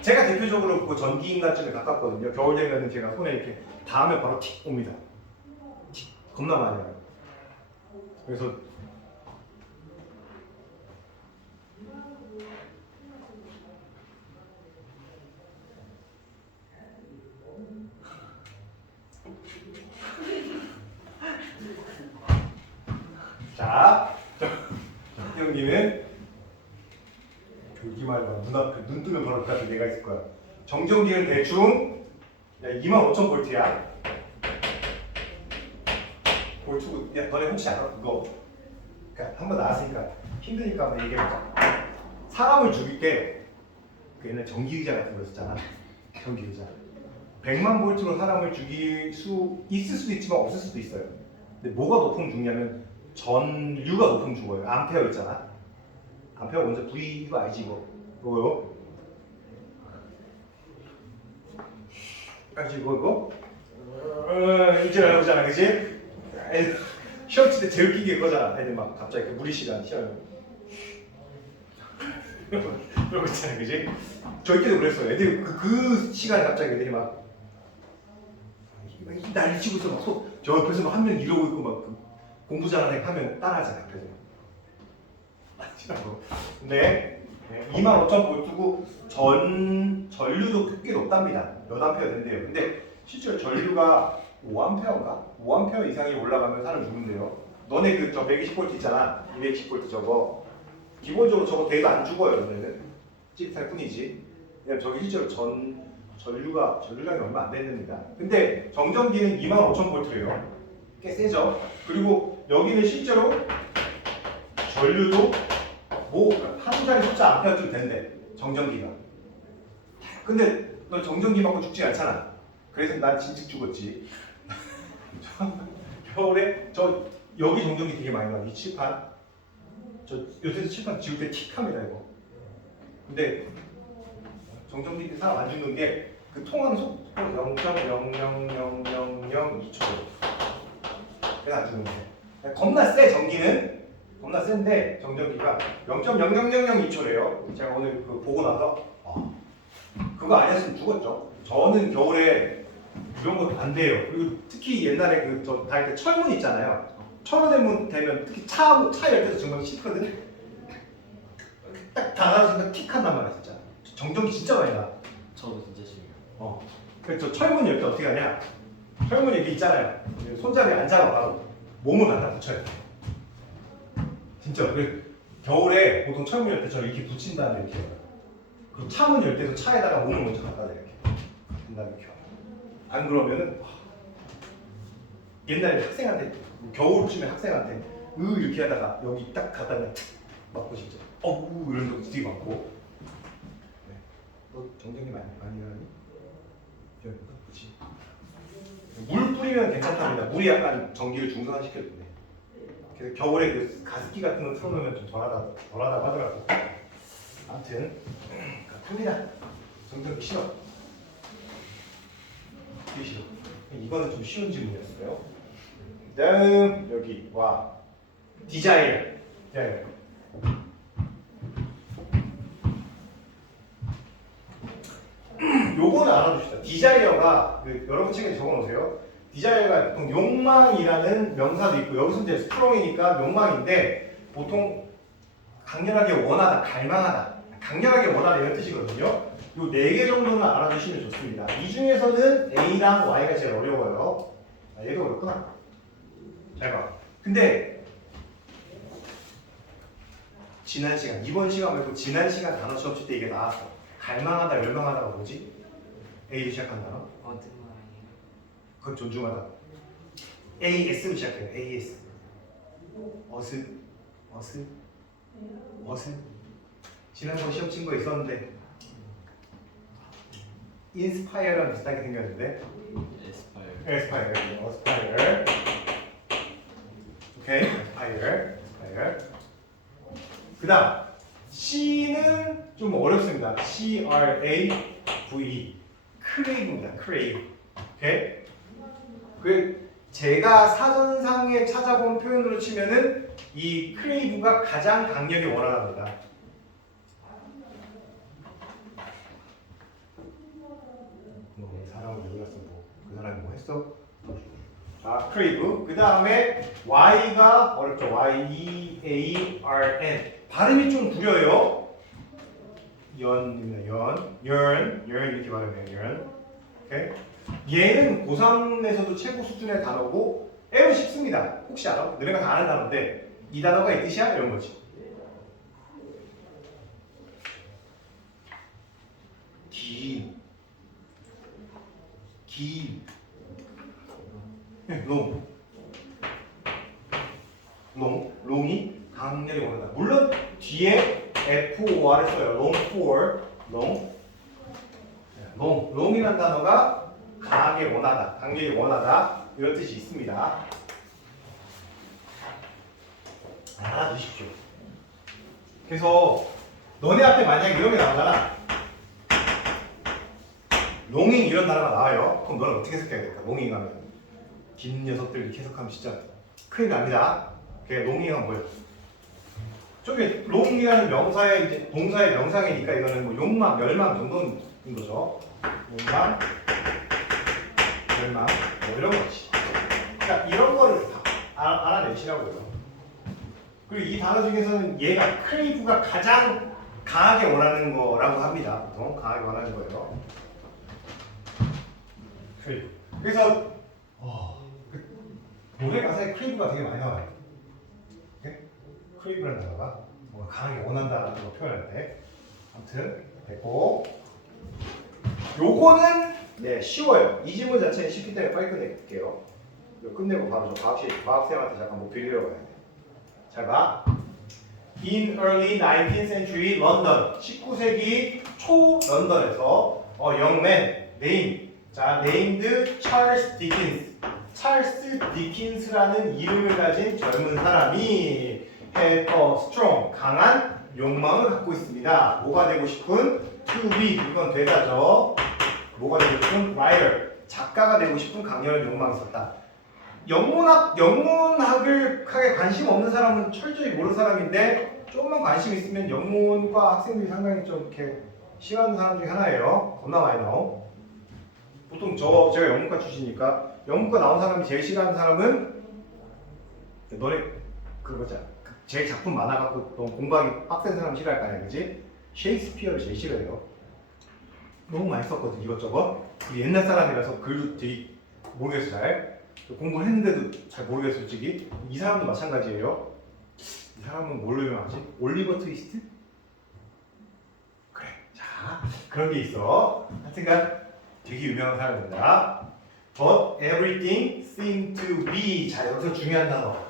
제가 대표적으로 그 전기인간쯤에 가깝거든요. 겨울 되면 제가 손에 이렇게 닿으면 바로 틱 옵니다. 틱 겁나 많이 와요. 그래서 자, 형님은 교기만 눈 뜨면 바로 그 앞에 내가 있을 거야. 정전기는 대충 25,000볼트야. 볼트고, 야 너네 혹시 알아? 그거 그러니까 한번 나왔으니까 힘드니까 한번 얘기해보자. 사람을 죽일 때 그 옛날 전기의자 같은 거 있었잖아. 전기의자 100만 볼트로 사람을 죽일 수 있을 수도 있지만 없을 수도 있어요. 근데 뭐가 높으면 죽냐면 전류가 높으면 죽어요. 암페어 있잖아. 암페어 먼저 V 이거 알지 이거? 이거요? 알지 이거? 이제 알고잖아, 그치? 시험 칠 때 제일 웃기게 그거잖아. 애들 막 갑자기 그 무리 시간 시험 그러고 있잖아, 그치? 저희 때도 그랬어요. 애들 그 시간에 갑자기 애들이 막 난리 치고 있어 막 저 옆에서 막 한 명 이러고 있고 막 공부 잘하는 애 하면 따라하잖아요. 그래서 근데 25,000볼트고 전류도 꽤 높답니다. 몇 암페어 된대요. 근데 실제로 전류가 5암페어인가? 5암페어 이상이 올라가면 사람 죽는데요. 너네 그 저 120볼트 있잖아. 220볼트 저거 기본적으로 저거 대도 안 죽어요. 너네는 찌릿할 뿐이지. 그냥 저기 실제로 전류량이 얼마 안 됩니다. 근데 정전기는 25,000볼트래요. 꽤 세죠. 그리고 여기는 실제로 전류도 뭐 한 자리 숫자 암페어쯤 된대. 정전기가. 근데 너 정전기 맞고 죽지 않잖아. 그래서 난 진즉 죽었지. 겨울에 여기 정전기 되게 많이 나. 이 칠판. 저 요새 칠판 지울 때 틱합니다 이거. 근데 정전기 때 사람 안 죽는 게 그 통하는 속도 0.00002초. 그래서 안 죽는 게. 겁나 세 전기는. 겁나 센데 정전기가 0.00002초래요. 제가 오늘 그 보고 나서 그거 아니었으면 죽었죠. 저는 겨울에 이런 거 안 돼요. 그리고 특히 옛날에 그 저 다닐 때 철문 있잖아요. 철문 되면 특히 차 열 때도 정말 싫거든. 딱 다가는 순간 틱 한단 말이야 진짜. 정전기 진짜 많이 나. 저도 진짜 싫어요. 그래서 저 철문 열 때 어떻게 하냐? 철문 여기 있잖아요. 손잡이 안 잡아 바로 몸을 갖다 붙여요. 진짜. 그래서 겨울에 보통 철문 열 때 저 이렇게 붙인 다음에 이렇게 해요. 그리고 차문 열 때도 차에다가 몸을 먼저 갖다 대 이렇게. 그 다음에 이렇게. 안 그러면은 옛날에 학생한테 겨울쯤에 학생한테 이렇게 하다가 여기 딱 갖다 대면 맞고 진짜 이런 거 되게 많고. 네. 너 정전기 많이 나니? 그렇지. 물 뿌리면 괜찮답니다. 물이 약간 전기를 중산시켜주네. 그래서 겨울에 그 가습기 같은 거 틀어놓으면 좀 덜하다고 하더라고. 아무튼 큽니다. 정전기 싫어. 되게 싫어. 이거는 좀 쉬운 질문이었어요. 다음 여기 와 디자이어. 요거는 알아두시다. 디자이어가 여러분 책에 적어놓으세요. 디자이어가 보통 욕망이라는 명사도 있고 여기서 이제 스트롱이니까 욕망인데 보통 강렬하게 원하다, 갈망하다, 강렬하게 원하다 이런 뜻이거든요. 요 4개 정도는 알아두시면 좋습니다. 이 중에서는 A랑 Y가 제일 어려워요. 얘도 어렵구나. 잘 봐. 근데 지난 시간, 이번 시간 말고 지난 시간 단어 수업 칠 때 이게 나왔어. 갈망하다, 열망하다가 뭐지? A로 시작한 단어? 어드마이어. 그건 존중하다. AS로 시작해요. AS. 어스. 지난번 시험 친 거 있었는데 인스파이어랑 비슷하게 생겼는데 에스파이어. 에스파이어. 오케이. 에스파이어. 그 다음 C는 좀 어렵습니다. CRAVE. 크레이브입니다. 크레이브. 오케이? 그 제가 사전상에 찾아본 표현으로 치면은 이 크레이브가 가장 강력히 원활합니다. 뭐 사람을 왜 그랬어? 그 사람이 뭐 했어? 자, 크레이브. 그 다음에 Y가 어렵죠. YEARN. 발음이 좀 구려요. 연입니다. 연 이렇게 발음해요. 연. 오케이? 얘는 고3에서도 최고 수준의 단어고 애는 쉽습니다. 혹시 알아? 너네가 다 아는 단어인데 이 단어가 이 뜻이야? 이런 거지. 긴 롱이 강렬히 원한다. 물론 뒤에 FOR을 써요. 롱이라는 단어가 강하게 원하다, 강렬히 원하다 이런 뜻이 있습니다. 알아두십시오. 그래서 너네 앞에 만약에 이런 게 나오잖아. 롱잉 이런 단어가 나와요. 그럼 너는 어떻게 해석해야 될까? 롱잉 하면 긴 녀석들 이렇게 해석하면 진짜 큰일 납니다. 롱잉은 뭐예요? 저게 롱이라는 명사의 이제 동사의 명상이니까 이거는 뭐 욕망, 열망 정도인 거죠. 욕망, 열망 뭐 이런 거지. 그러니까 이런 거를 다 알아내시라고요. 그리고 이 단어 중에서는 얘가 크레이브가 가장 강하게 원하는 거라고 합니다. 보통 강하게 원하는 거예요. 크레이브. 그래서 노래 가사에 크레이브가 되게 많이 나와요. 크레이브라는 단어가 뭔가 강하게 원한다라는 걸 표현할 때. 아무튼 됐고 요거는 네 쉬워요. 이 질문 자체는 쉽기 때문에 빨리 끝낼게요. 이거 끝내고 바로 저 과학생한테 잠깐 뭐 빌리러 가야 돼. 잘 봐. In early 19th century London, 19세기 초 런던에서 young man name 자 named Charles Dickens. 찰스 디킨스라는 이름을 가진 젊은 사람이 had a strong 강한 욕망을 갖고 있습니다. 뭐가 되고 싶은? To be 이건 대사죠. 뭐가 되고 싶은? Writer 작가가 되고 싶은 강렬한 욕망이 있었다. 영문학에 관심 없는 사람은 철저히 모르는 사람인데 조금만 관심 있으면 영문과 학생들이 상당히 좀 이렇게 싫어하는 사람 중에 하나예요. 겁나 많이 나옴. 보통 제가 영문과 출신이니까 영문과 나온 사람이 제일 싫어하는 사람은 너네 그거잖아. 제일 작품 많아갖고 너무 공부하기 빡센 사람 싫어할 거 아니야, 그지? 셰익스피어를 제일 싫어해요. 너무 많이 썼거든 이것저것. 옛날 사람이라서 글도 되게 모르겠어 잘. 공부를 했는데도 잘 모르겠어 솔직히. 이 사람도 마찬가지예요. 이 사람은 뭘로 유명하지? 올리버 트위스트? 그래. 자 그런 게 있어. 하여튼간 되게 유명한 사람입니다. But everything seemed to be. 자 여기서 중요한 단어.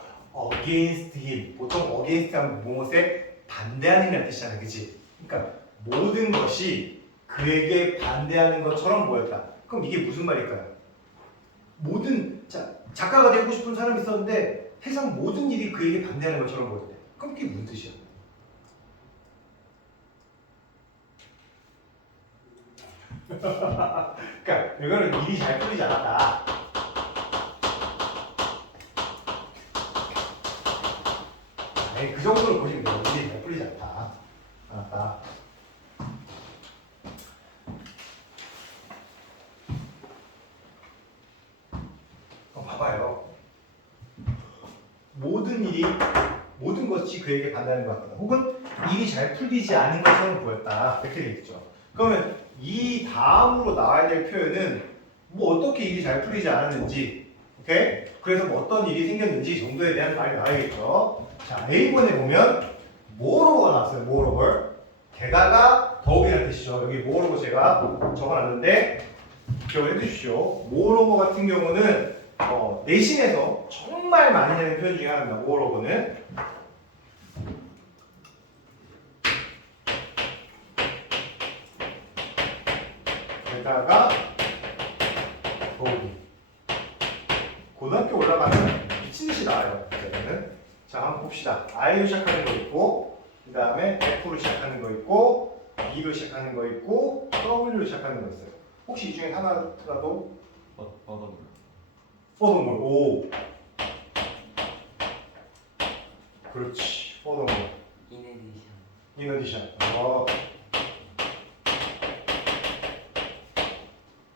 against him. 보통 against 하면 무엇에 반대하는이라는 뜻이잖아, 그치? 그러니까 모든 것이 그에게 반대하는 것처럼 보였다. 그럼 이게 무슨 말일까요? 작가가 되고 싶은 사람이 있었는데 세상 모든 일이 그에게 반대하는 것처럼 보였대. 그럼 그게 무슨 뜻이야? 그러니까 이거는 일이 잘 풀리지 않았다. 그 정도로 보시면 돼요. 일이 잘 풀리지 않았다. 봐봐요. 모든 것이 그에게 반대하는 것 같다. 혹은 일이 잘 풀리지 않은 것처럼 보였다. 이렇게 되겠죠. 그러면 이 다음으로 나와야 될 표현은 뭐 어떻게 일이 잘 풀리지 않았는지, 오케이? 그래서 뭐 어떤 일이 생겼는지 정도에 대한 말이 나와야겠죠. 자, A번에 보면 moreover가 나왔어요. moreover. 게다가 더욱이라는 뜻이죠. 여기 moreover 제가 적어놨는데 기억을 해주십시오. moreover 같은 경우는 내신에서 정말 많이 내는 표현 중에 하나입니다. moreover는. 게다가 더욱이. 고등학교 올라가면 미친듯이 나와요. 이제는. 자, 한번 봅시다. I로 시작하는 거 있고, 그 다음에 F로 시작하는 거 있고, B로 시작하는 거 있고, W로 시작하는 거 있어요. 혹시 이 중에 하나라도 furthermore. 오. 그렇지. furthermore. in addition.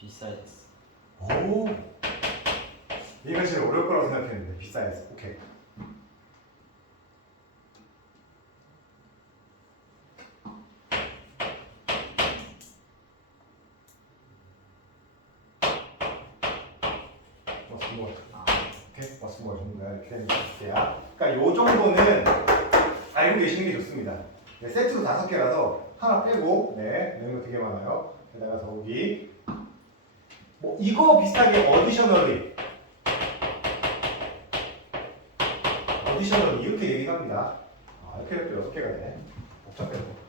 besides. 오. 얘가 제일 어려울 거라고 생각했는데 besides. 오케이. what's more 정도가 이렇게 되는 것이야. 그러니까 요 정도는 알고 계시는 게 좋습니다. 네, 세트로 5개라서 하나 빼고 내는 거 되게 많아요. 게다가 더욱이 뭐 이거 비슷하게 어디셔널리 이렇게 얘기합니다. 이렇게 해도 6개가 되네. 복잡해서.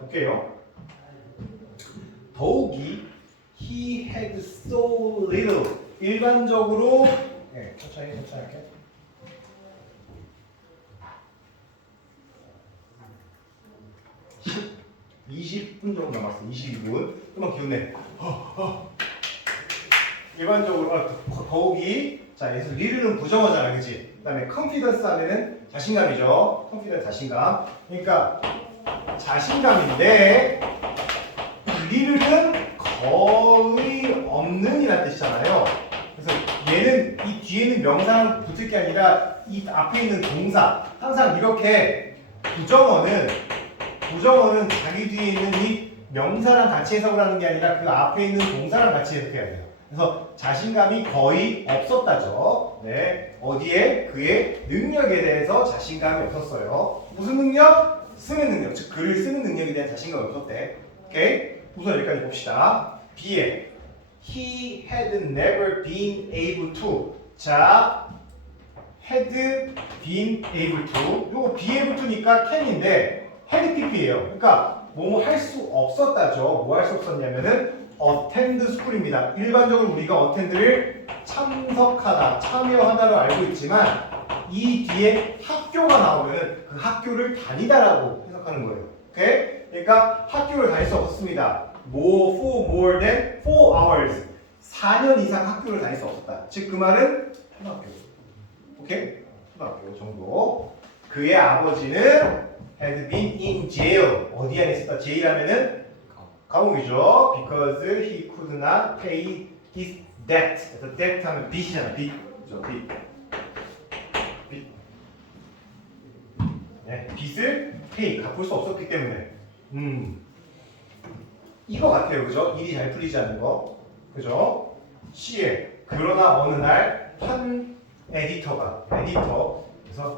볼게요. 더욱이 he had so little. 일반적으로 천천히 이렇게 20분 정도 남았어. 22분. 좀만 기운내. 일반적으로 더욱이 자 여기서 little는 부정어잖아, 그렇지? 그다음에 confidence 하면은 자신감이죠. confidence 자신감. 그러니까 자신감인데 little는 거의 없는 이란 뜻이잖아요. 그래서 얘는 이 뒤에는 명사랑 붙을 게 아니라 이 앞에 있는 동사 항상 이렇게 부정어는 자기 뒤에 있는 이 명사랑 같이 해석을 하는 게 아니라 그 앞에 있는 동사랑 같이 해석해야 돼요. 그래서 자신감이 거의 없었다죠. 네, 어디에? 그의 능력에 대해서 자신감이 없었어요. 무슨 능력? 쓰는 능력, 즉 글을 쓰는 능력에 대한 자신감이 없었대. 오케이? 우선 여기까지 봅시다. B에 He had never been able to. 자, had been able to. 요거 be able to니까 can인데 had pp예요. 그러니까 뭐뭐 할 수 없었다죠. 뭐 할 수 없었냐면은 attend school입니다. 일반적으로 우리가 attend를 참석하다, 참여하다로 알고 있지만 이 뒤에 학교가 나오면은 그 학교를 다니다라고 해석하는 거예요. 오케이? 그러니까 학교를 다닐 수 없었습니다. for more than 4 hours. 4년 이상 학교를 다닐 수 없었다. 즉 그 말은 초등학교. 오케이? 초등학교 정도. 그의 아버지는 had been in jail. 어디 안에 있었다? jail 하면은 감옥이죠. Because he could not pay his debt. 그래서 debt 하면 빚이잖아. 빚. 그죠? 빚. 빚. 네, 빚을 pay 갚을 수 없었기 때문에. 이거 같아요. 그죠? 일이 잘 풀리지 않는 거. 그죠? C에 그러나 어느 날 한 에디터가 그래서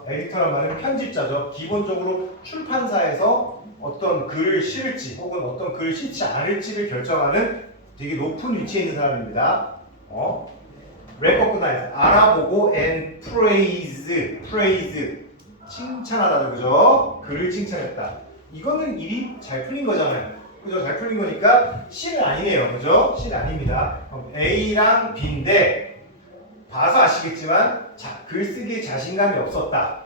에디터란 말은 편집자죠. 기본적으로 출판사에서 어떤 글을 실을지 혹은 어떤 글을 실지 않을지를 결정하는 되게 높은 위치에 있는 사람입니다. recognize 알아보고 and praise 칭찬하다 그죠? 글을 칭찬했다. 이거는 일이 잘 풀린 거잖아요. 그죠? 잘 풀린 거니까 C는 아니네요. 그죠? C는 아닙니다. 그럼 A랑 B인데 봐서 아시겠지만 자, 글쓰기에 자신감이 없었다.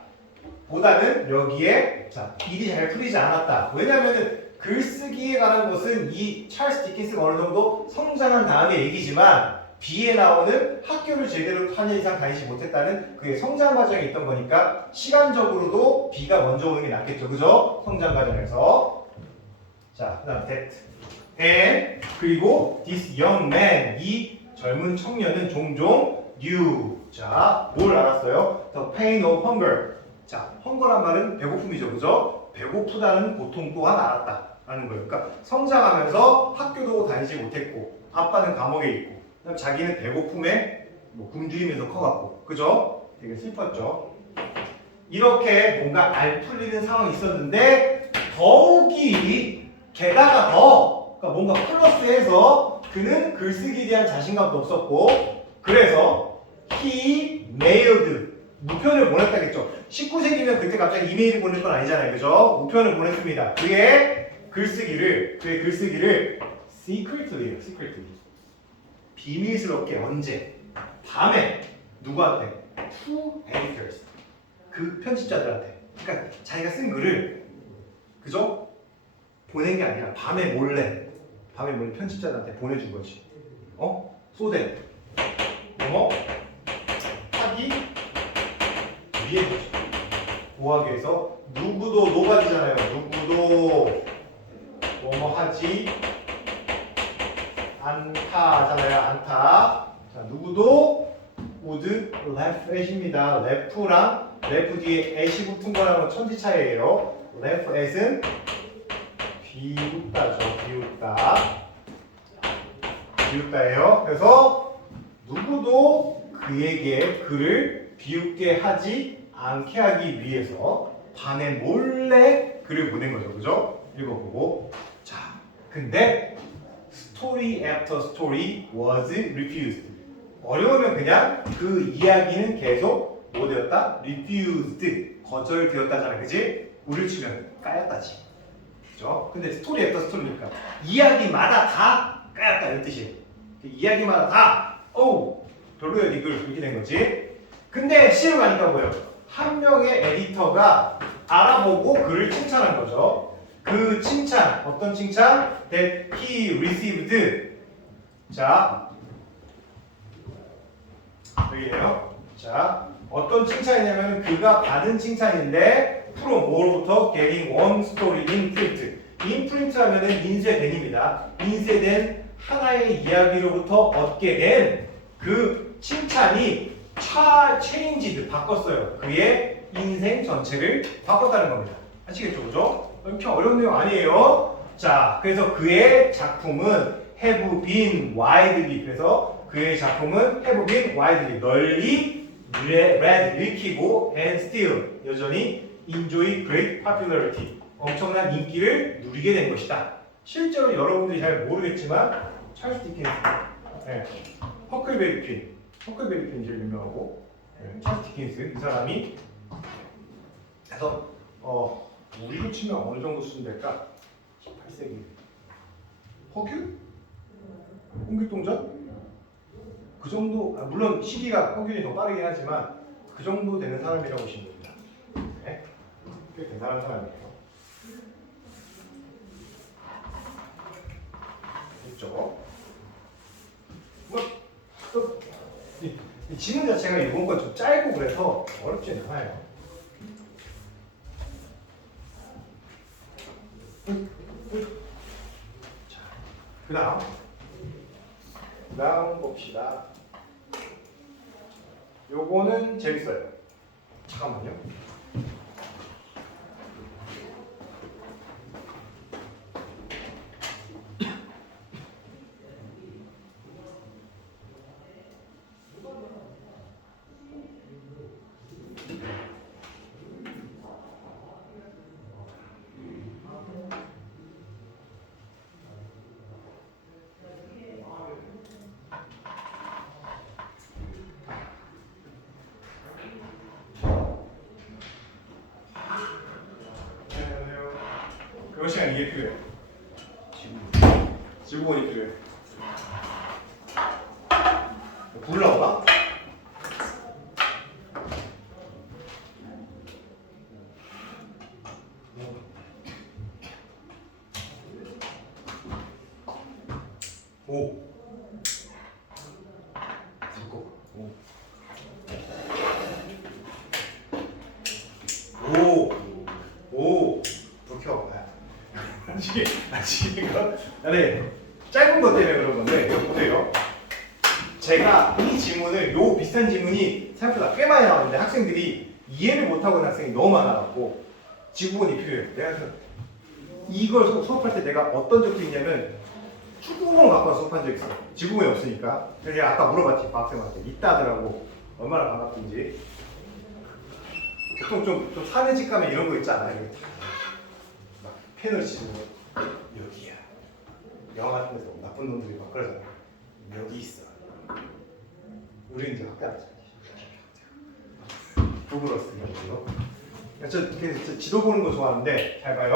보다는 여기에 자, 일이 잘 풀리지 않았다. 왜냐하면 글쓰기에 관한 것은 이 찰스 디킨스가 어느 정도 성장한 다음의 얘기지만 B에 나오는 학교를 제대로 4년 이상 다니지 못했다는 그의 성장 과정에 있던 거니까 시간적으로도 B가 먼저 오는 게 낫겠죠. 그죠? 성장 과정에서. 자, 그 다음 that. And 그리고 this young man 이 젊은 청년은 종종 knew 자, 뭘 알았어요? The pain of hunger. 자, hunger란 말은 배고픔이죠. 그죠? 배고프다는 고통 또한 알았다 라는 거예요. 그러니까 성장하면서 학교도 다니지 못했고 아빠는 감옥에 있고 그다음 자기는 배고픔에 굶주리면서 커갔고 그죠? 되게 슬펐죠. 이렇게 뭔가 안 풀리는 상황이 있었는데 더욱이 게다가 더 그러니까 뭔가 플러스해서 그는 글쓰기에 대한 자신감도 없었고 그래서 he mailed 무편을 보냈다겠죠. 19세기면 그때 갑자기 이메일을 보낼 건 아니잖아요. 그죠? 우편을 보냈습니다. 그의 글쓰기를 secretly 비밀스럽게 언제? 밤에 누구한테? to editors 그 편집자들한테. 그러니까 자기가 쓴 글을 그죠? 보낸 게 아니라 밤에 몰래 편집자들한테 보내준 거지. so that 하기 위해 구하기 위해서 누구도 노가지잖아요. 누구도 뭐뭐 하지 않다잖아요. 않다. 자, 누구도 would laugh at입니다. laugh 뒤에 at이 붙은 거랑은 천지차이예요. laugh at은 비웃다죠. 비웃다예요. 그래서 누구도 그에게 그를 비웃게 하지 않게 하기 위해서 밤에 몰래 글을 보낸 거죠. 그죠? 읽어보고. 자, 근데 story after story was refused. 어려우면 그냥 그 이야기는 계속 뭐 되었다? refused. 거절되었다잖아. 그지? 우리를 치면 까였다지. 그죠? 근데 스토리 애프터 스토리니까 이야기마다 다 까였다 이런 뜻이에요. 이야기마다 다 별로야 니 글 이렇게 된 거지. 근데 C로 가니까 뭐예요? 한 명의 에디터가 알아보고 글을 칭찬한 거죠. 그 칭찬 어떤 칭찬? That he received. 자 여기에요. 자 어떤 칭찬이냐면 그가 받은 칭찬인데 from 뭐로부터 getting one story in print. in print 하면은 인쇄된입니다. 인쇄된 하나의 이야기로부터 얻게 된 그 칭찬이 changed 바꿨어요. 그의 인생 전체를 바꿨다는 겁니다. 아시겠죠, 그죠? 이렇게 어려운 내용 아니에요. 자, 그래서 그의 작품은 have been widely. 그래서 그의 작품은 have been widely 널리 read 읽히고 and still 여전히 enjoy great popularity 엄청난 인기를 누리게 된 것이다. 실제로 여러분들이 잘 모르겠지만 찰스 디킨스, 허클베리 퀸 제일 유명하고 찰스 디킨스 이 사람이 그래서 우리로 치면 어느 정도 수준 될까? 18세기. 허균? 홍길동전? 그 정도, 물론 시기가 허균이 더 빠르긴 하지만 그 정도 되는 사람이라고 보시면 됩니다. 네? 꽤 대단한 사람이에요. 됐죠? 이 지문 자체가 이번 건 좀 짧고 그래서 어렵진 않아요. 자, 그다음 봅시다. 요거는 재밌어요. 잠깐만요. 그런 시간 이게 필요해. 지구본이 필요해. 불 나오나? 오. 듣고. 오. 오. 불 켜. 아직 이거 나는 짧은 것 때문에 그런 건데 보세요. 제가 이 지문을 요 비슷한 지문이 생각보다 꽤 많이 나왔는데 학생들이 이해를 못하고 있는 학생이 너무 많아갖고 지구본이 필요해요. 내가 그래서 이걸 수업할 때 내가 어떤 적도 있냐면 축구공을 갖고 와서 수업한 적 있어요. 지구본이 없으니까. 그래서 제가 아까 물어봤지 학생한테 있다 하더라고. 얼마나 반갑든지. 보통 좀 사는 집 가면 이런 거 있잖아요. 막 펜으로 치는 거. 여기야. 영화 같은 데서 나쁜 놈들이 막 그러잖아. 여기 있어. 우리는 이제 학대 안 하잖아. 부부러스 이런 거. 저 지도 보는 거 좋아하는데 잘 봐요.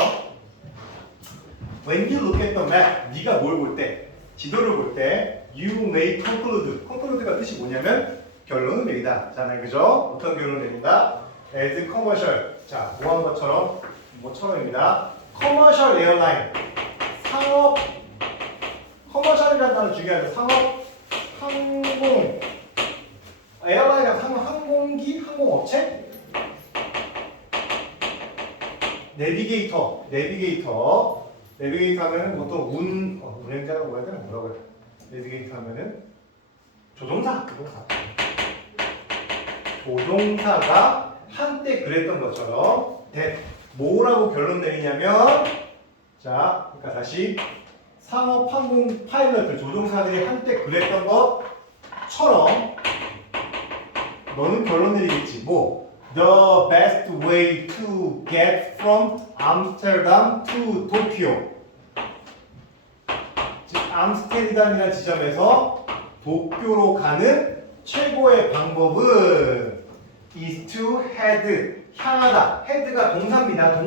When you look at the map, 네가 뭘 볼 때, 지도를 볼 때, you may conclude. conclude가 뜻이 뭐냐면 결론을 내리다. 잖아요, 그죠? 어떤 결론을 내린다? As commercial. 자, 뭐 한 것처럼, 뭐처럼입니다. commercial airline. 상업, commercial이라는 단어 중요하죠. 상업, 항공, 에어라인이랑 항공기, 항공업체. 내비게이터 하면은 보통 운행자가 뭐야 되나 뭐라고 해야 돼? 내비게이터 하면은 조종사가 한때 그랬던 것처럼 뭐라고 결론 내리냐면 자, 그러니까 다시 상업 항공 파일럿들 조종사들이 한때 그랬던 것처럼 너는 결론 내리겠지. 뭐 The best way to get from Amsterdam to Tokyo. 즉 암스테르담이라는 지점에서 도쿄로 가는 최고의 방법은 is to head. 향하다. head가 동사입니다.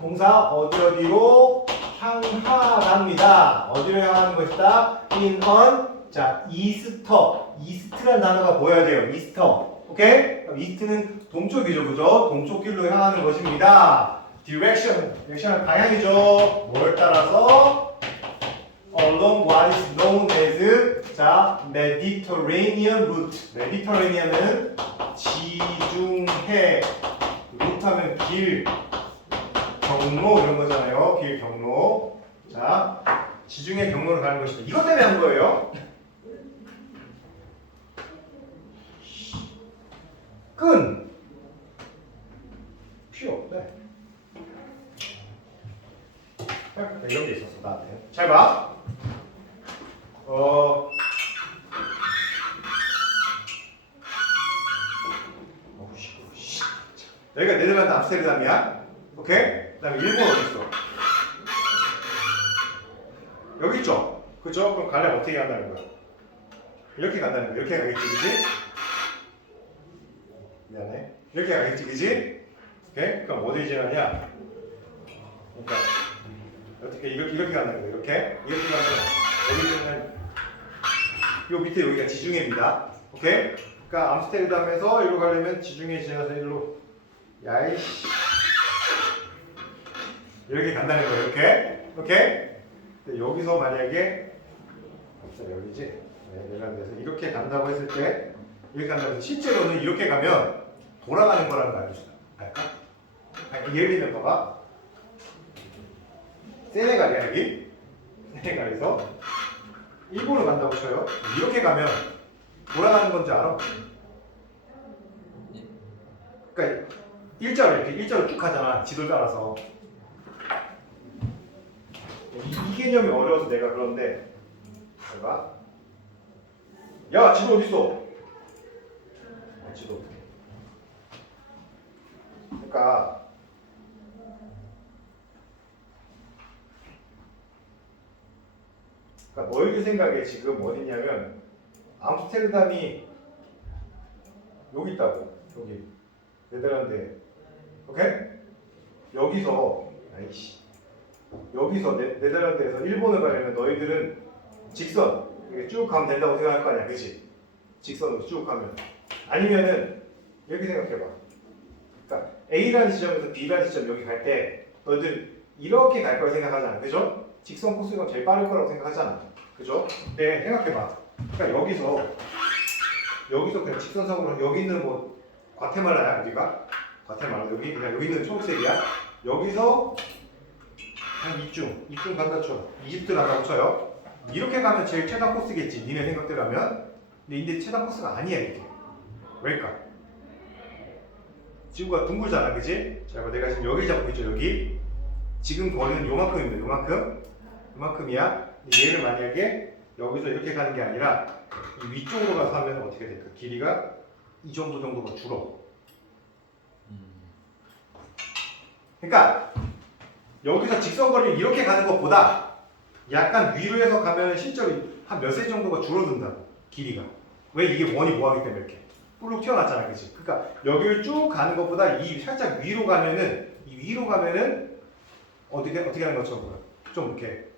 동사 어디로 향하답니다. 어디로 향하는 것이다? in on. 자, east라는 단어가 보여야 돼요. easter. 오케이? 그럼 east는 동쪽이죠, 그죠? 동쪽 길로 향하는 것입니다. direction은 방향이죠. 뭘 따라서? along what is known as 자, Mediterranean route. Mediterranean은 지중해. route 하면 길, 경로 이런 거잖아요. 길, 경로. 자, 지중해 경로를 가는 것이다. 이것 때문에 한 거예요. 끈 필요 없네. 이런 게 있었어 나한테. 잘 봐. 여기가 네덜란드 암스테르담이야. 오케이? 그다음에 일본 어디 있어? 여기 있죠. 그죠? 그럼 가려면 어떻게 간다는 거야? 이렇게 간다는 거야. 이렇게 가겠지, 그지? 미안해. 이렇게 가겠지, 그지? 오케이? 그럼 어디 지나냐? 어떻게 이렇게 간다는 거예요. 이렇게 가면 여기는 요 밑에 여기가 지중해입니다. 오케이? 그러니까 암스테르담에서 이리로 가려면 지중해 지나서 이리로 야이씨 이렇게 간다는 거예요. 이렇게. 오케이? 근데 여기서 만약에 여기지? 네덜란드에서 이렇게 간다고 했을 때 이렇게 간다고 해서 실제로는 이렇게 가면 돌아가는 거라는 거 알까? 예를 들면 봐봐. 세네갈이야 여기. 세네갈에서 일본으로 간다고 쳐요. 이렇게 가면 돌아가는 건지 알아? 그러니까 일자로 쭉 가잖아. 지도 따라서. 이 개념이 어려워서 내가 그런데 봐. 야 지도 어딨어? 지도 어떻게? 그러니까 너희들 생각에 지금 어디냐면 암스테르담이 여기 있다고. 여기 네덜란드에. 오케이? 여기서 네덜란드에서 일본을 가려면 너희들은 직선 이렇게 쭉 가면 된다고 생각할 거 아니야, 그렇지? 직선으로 쭉 가면. 아니면은 이렇게 생각해봐. 그러니까 A라는 지점에서 B라는 지점 여기 갈 때 너희들 이렇게 갈 걸 생각하잖아, 그죠? 직선 코스가 제일 빠를 거라고 생각하잖아, 그죠? 근데 생각해봐. 그러니까 여기서 그냥 직선상으로 여기 있는 뭐 과테말라야, 어디가? 과테말라 여기 그냥 여기 있는 초록색이야. 여기서 한 이쯤 간다 쳐. 이집트 간다고 쳐요. 이렇게 가면 제일 최단 코스겠지. 니네 생각대로 하면. 근데 최단 코스가 아니야 이게. 왜일까? 지구가 둥글잖아, 그지? 자, 내가 지금 여기 잡고 있죠, 여기. 지금 거리는 요만큼입니다. 요만큼이야. 얘를 만약에 여기서 이렇게 가는 게 아니라 이 위쪽으로 가서 하면 어떻게 될까? 길이가 이 정도가 줄어. 그러니까 여기서 직선거리를 이렇게 가는 것보다 약간 위로 해서 가면 실제로 한 몇 세 정도가 줄어든다고, 길이가. 왜? 이게 원이 뭐하기 때문에 이렇게 뿔룩 튀어나왔잖아, 그치? 그러니까 여기를 쭉 가는 것보다 이 살짝 위로 가면은 어떻게 하는 것처럼 보여? 좀 이렇게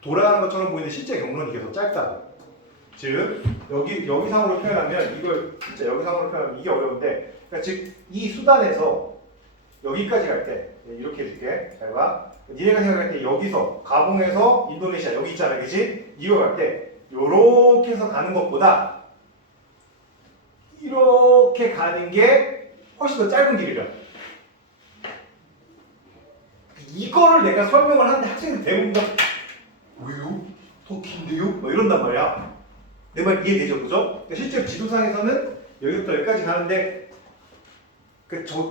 돌아가는 것처럼 보이는데 실제 경로는 이게 더 짧다고. 즉 여기 상으로 표현하면 이걸 진짜 여기 상으로 표현하면 이게 어려운데, 그러니까 즉 이 수단에서 여기까지 갈 때 이렇게 해줄게. 잘 봐. 니네가 생각할 때 여기서 가봉에서 인도네시아 여기 있잖아, 그치? 이거 갈 때 요렇게 해서 가는 것보다 이렇게 가는 게 훨씬 더 짧은 길이라. 이거를 내가 설명을 하는데 학생들 대부분 다 왜요? 더 긴데요? 뭐 이런단 말이야. 내 말 이해되죠, 그죠? 그러니까 실제로 지도상에서는 여기부터 여기까지 가는데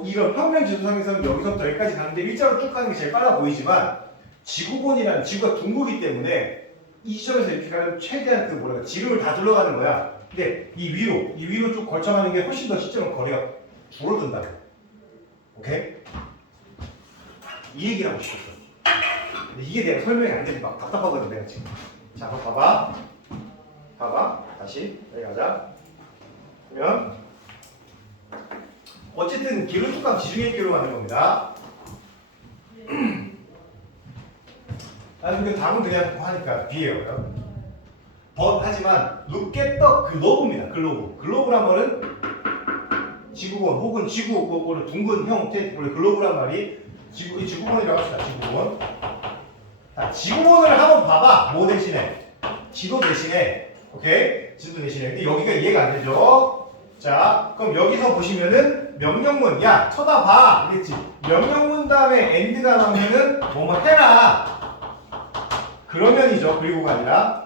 이런 평면 지도상에서는 여기서부터 여기까지 가는데 일자로 쭉 가는 게 제일 빨라 보이지만 지구본이라는 지구가 둥글기 때문에 이 지점에서 이렇게 가면 최대한 지름을 다 둘러가는 거야. 근데 이 위로 쭉 걸쳐가는 게 훨씬 더 실제로 거리가 줄어든다고. 오케이? 이 얘기를 하고 싶었어. 근데 이게 내가 설명이 안 되면 막 답답하거든, 내가 지금. 자, 한번 봐봐. 다시 여기 가자. 그러면 어쨌든 길을 쭉 가면 지중해 길로 가는 겁니다. 그 답은 그냥 하니까 B예요. 하지만 look at the globe입니다. 글로브란 말은 지구본 혹은 지구본을 둥근 형태, 원래 글로브란 말이 지구본이라고 합시다. 지구본. 자, 지구본을 한번 봐봐. 뭐 대신에? 지도 대신에. 오케이? 지도 대신에. 근데 여기가 이해가 안 되죠? 자, 그럼 여기서 보시면은 명령문, 야, 쳐다봐. 그랬지? 명령문 다음에 and가 나오면은 뭐뭐 해라. 그러면이죠. 그리고가 아니라.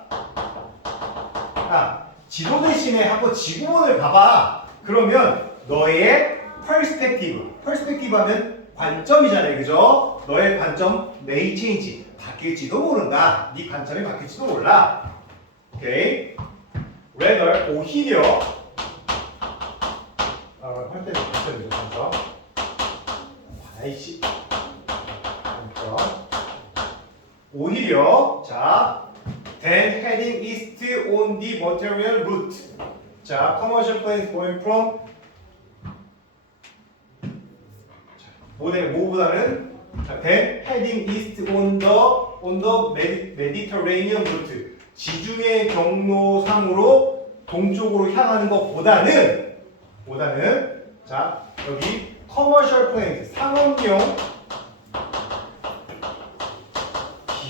지도 대신에 한번 지구본을 봐봐. 그러면 너의 perspective 하면 관점이잖아요, 그죠? 너의 관점 may change, 바뀔지도 모른다. 네 관점이 바뀔지도 몰라. 오케이? rather, 오히려 할 때는 관점이죠, 관점. 아이씨. 오히려 then heading east on the material route. 자, commercial planes going from 모델 5보다는 자, then heading east on the Mediterranean route. 지중해 경로상으로 동쪽으로 향하는 것보다는 자, 여기 commercial planes 상업용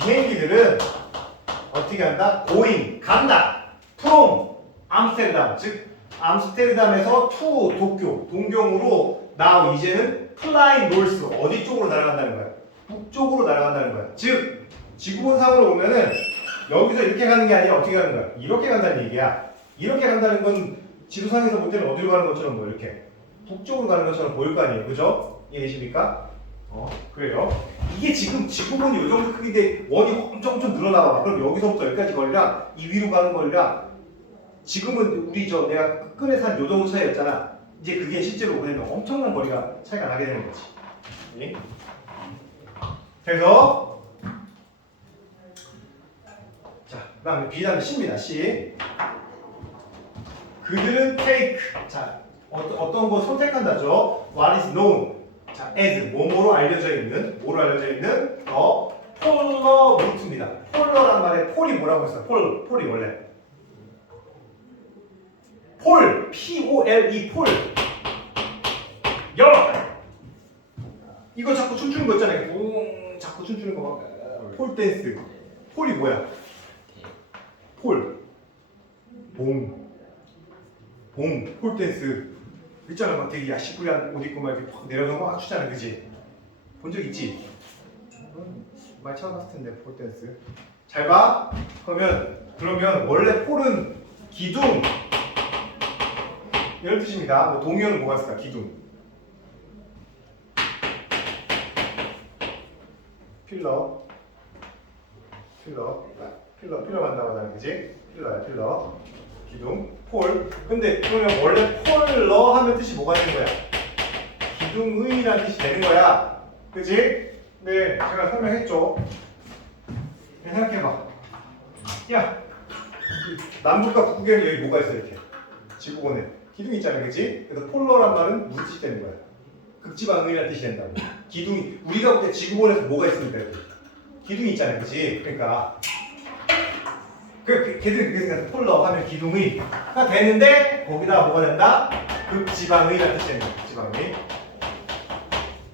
비행기들은 어떻게 한다? going 간다. from 암스테르담 즉 암스테르담에서 to 도쿄 동경으로 now 이제는 fly north 어디 쪽으로 날아간다는 거야? 북쪽으로 날아간다는 거야. 즉 지구본상으로 보면은 여기서 이렇게 가는 게 아니라 어떻게 가는 거야? 이렇게 간다는 얘기야. 이렇게 간다는 건 지도상에서 볼 때는 어디로 가는 것처럼 뭐 이렇게 북쪽으로 가는 것처럼 보일 거 아니에요, 그죠? 이해되십니까? 그래요. 이게 지금 지구본이 이 정도 크기인데 원이 엄청 늘어나가 봐. 그럼 여기서부터 여기까지 거리랑 이 위로 가는 거리랑 지금은 우리 내가 끝끈에서 한 요 정도 차이였잖아. 이제 그게 실제로 보면 엄청난 거리가 차이가 나게 되는 거지. 네? 그래서 자, 그다음에 B다음에 C입니다. C. 그들은 take. 자, 어떤 거 선택한다죠. What is known. 자, as 뭐뭐로 알려져 있는 폴러 루트입니다. 폴러란 말에 폴이 뭐라고 했어요? 폴이 원래 폴, P-O-L-E 폴. 이거 자꾸 춤추는 거 있잖아요. 자꾸 춤추는 거 봐. 폴 댄스. 폴이 뭐야? 폴. 폴 댄스. 있잖아, 막 되게 야식구리한 옷 입고 막 이렇게 팍 내려가서 막 추잖아, 그지? 본 적 있지? 많이 찾아봤을 텐데, 폴 댄스. 잘 봐. 그러면 원래 폴은 기둥. 이런 뜻입니다. 뭐 동의어는 뭐가 있을까? 기둥. 필러 간다고 하잖아, 그지? 필러. 기둥, 폴. 근데 그러면 원래 폴러 하면 뜻이 뭐가 되는 거야? 기둥의라는 뜻이 되는 거야. 그지? 네, 제가 설명했죠. 생각해봐. 야, 남북과 북극에는 여기 뭐가 있어, 이렇게. 지구본에. 기둥이 있잖아, 그지? 그래서 폴러란 말은 무슨 뜻이 되는 거야? 극지방의라는 뜻이 된다고. 기둥이, 우리가 볼 때 지구본에서 뭐가 있습니까? 여기? 기둥이 있잖아, 그지? 그러니까. 걔들이 그렇게 생각해서 폴러 하면 기둥의가 되는데 거기다 뭐가 된다? 극지방의라는 뜻이 되는 거야. 극지방의.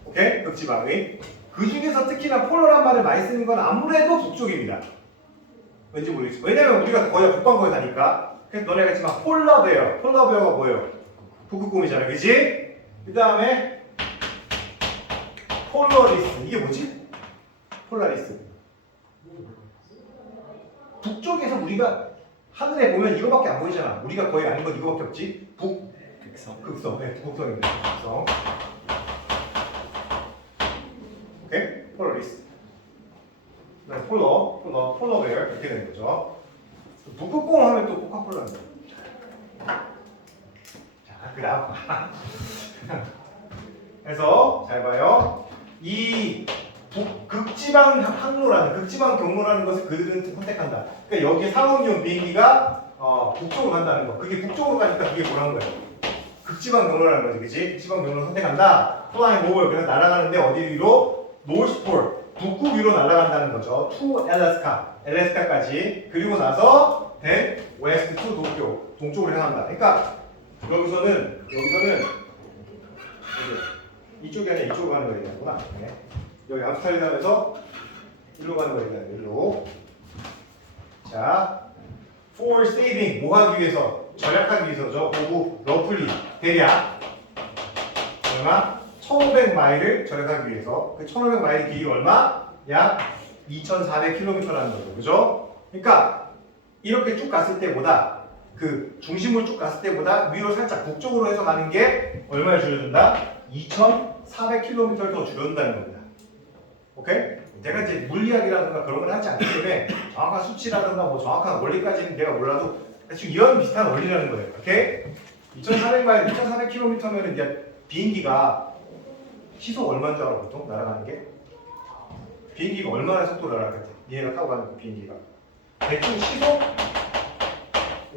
오케이? 극지방의. 그 중에서 특히나 폴러란 말을 많이 쓰는 건 아무래도 북쪽입니다. 왠지 모르겠어. 왜냐면 우리가 거의 북반구에 사니까. 그래서 너네가 했지만 폴라베어가 뭐예요? 북극곰이잖아, 그지? 그 다음에 폴러리스. 이게 뭐지? 폴라리스. 북쪽에서 우리가 하늘에 보면 이거밖에 안 보이잖아. 우리가 거의 아는 건 이거밖에 없지. 극성. 네, 북극성입니다. 극성. 오케이? 폴라리스. 네, 폴러베어 이렇게 되는 거죠. 북극곰 하면 또 코카콜라인데. 자, 그다음. 그래서 잘 봐요. 이 극지방 항로라는 극지방 경로라는 것을 그들은 선택한다. 그러니까 여기에 상업용 비행기가 북쪽으로 간다는 거. 그게 북쪽으로 가니까 그게 뭐라는 거예요? 극지방 경로라는 거지, 그렇지? 극지방 경로를 선택한다. flying over 그래서 날아가는데 어디 위로? North Pole 북극 위로 날아간다는 거죠. to 알래스카까지. 그리고 나서 then west to 도쿄 동쪽으로 향한다. 그러니까 여기서는 이쪽이 아니라 이쪽으로 가는 거 얘기하구나. 네. 여기 암스테르담에서 일로 가는 거 얘기하는 거예요. 일로. 자, for saving 뭐 하기 위해서? 절약하기 위해서죠. 오브 러플리 대략 얼마? 1,500마일을 절약하기 위해서. 그 1,500마일의 길이 얼마? 약 2,400km라는 거죠. 그죠? 그러니까 이렇게 쭉 갔을 때보다 그 중심을 쭉 갔을 때보다 위로 살짝 북쪽으로 해서 가는 게 얼마를 줄여준다? 2,400km를 더 줄여준다는 겁니다. 오케이? 내가 이제 물리학이라든가 그런 걸 하지 않기 때문에 정확한 수치라든가 뭐 정확한 원리까지는 내가 몰라도 대충 이런 비슷한 원리라는 거예요. 오케이? 2,400마일, 2,400km면은 이제 비행기가 시속 얼마인 줄 알아 보통? 날아가는 게? 비행기가 얼마나 속도로 날아가겠지? 얘가 타고 가는 그 비행기가 대충 시속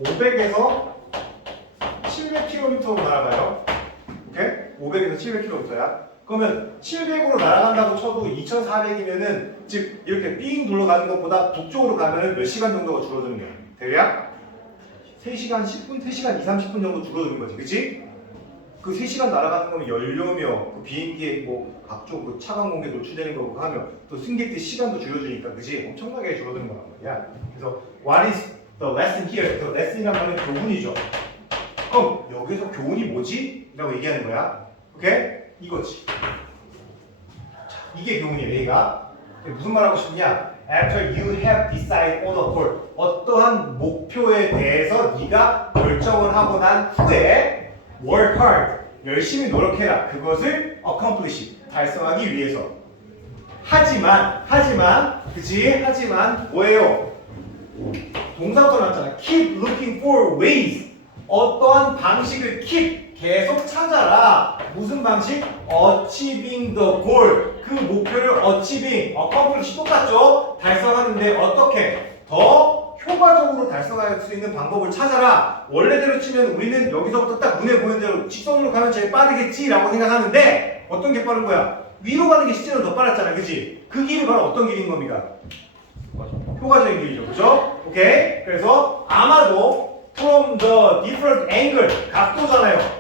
500에서 700km로 날아가요. 오케이? 500에서 700km야. 그러면 700으로 날아간다고 쳐도 2400이면은 즉 이렇게 삥 둘러가는 것보다 북쪽으로 가면은 몇 시간 정도가 줄어드는 거야? 대략 3시간 10분, 3시간 2, 30분 정도 줄어드는 거지, 그치? 그 3시간 날아가는 거면 연료며 그 비행기에 뭐 각종 그 차가운 공기에 노출되는 거고 하면 또 승객들 시간도 줄여주니까 그치? 엄청나게 줄어드는 거란 말이야. 그래서 what is the lesson here? 그 lesson이란 말은 교훈이죠. 그럼 여기서 교훈이 뭐지? 라고 얘기하는 거야. 오케이? 이거지. 이게 교훈이에요, 얘가. 무슨 말 하고 싶냐? After you have decided on a goal, 어떠한 목표에 대해서 네가 결정을 하고 난 후에 work hard, 열심히 노력해라. 그것을 accomplish, 달성하기 위해서. 하지만, 그치? 하지만 뭐예요? 동사부터 나왔잖아. Keep looking for ways. 어떠한 방식을 keep, 계속 찾아라. 무슨 방식? Achieving the goal. 그 목표를 achieving, accomplish 똑같죠? 달성하는데 어떻게? 더 효과적으로 달성할 수 있는 방법을 찾아라. 원래대로 치면 우리는 여기서부터 딱 눈에 보이는 대로 직선으로 가면 제일 빠르겠지 라고 생각하는데 어떤 게 빠른 거야? 위로 가는 게 실제로 더 빨랐잖아, 그치? 그 길이 바로 어떤 길인 겁니까? 효과적인 길이죠, 그죠? 오케이? 그래서 아마도 from the different angle, 각도잖아요.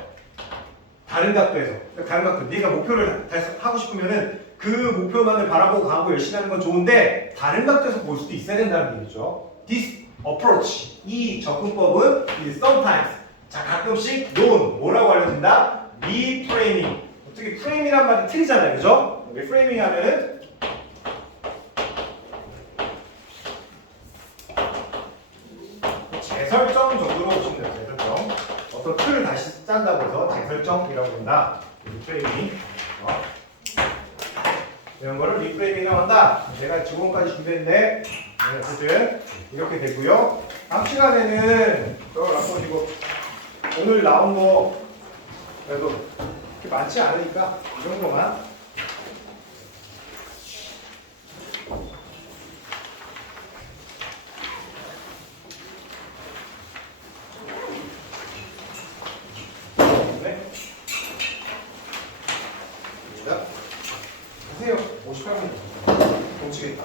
다른 각도에서. 다른 각도. 네가 목표를 달성하고 싶으면은 그 목표만을 바라보고 가고 열심히 하는 건 좋은데 다른 각도에서 볼 수도 있어야 된다는 얘기죠. This approach, 이 접근법은 sometimes, 자 가끔씩 known, 뭐라고 알려진다? reframing. 어떻게 frame이란 말이 틀리잖아요, 그죠? reframing 하면은 재설정 정도로 보시면 돼요. 재설정. 어떤 틀을 다시 짠다고 해서 재설정이라고 한다. 리프레이밍. 이런 거를 리프레이밍이라고 한다. 제가 지금까지 준비했는데 어쨌든 이렇게 되고요. 다음 시간에는 보시고 오늘 나온 거 그래도 그렇게 많지 않으니까 이 정도만. 하세요. 58분. 동치겠다.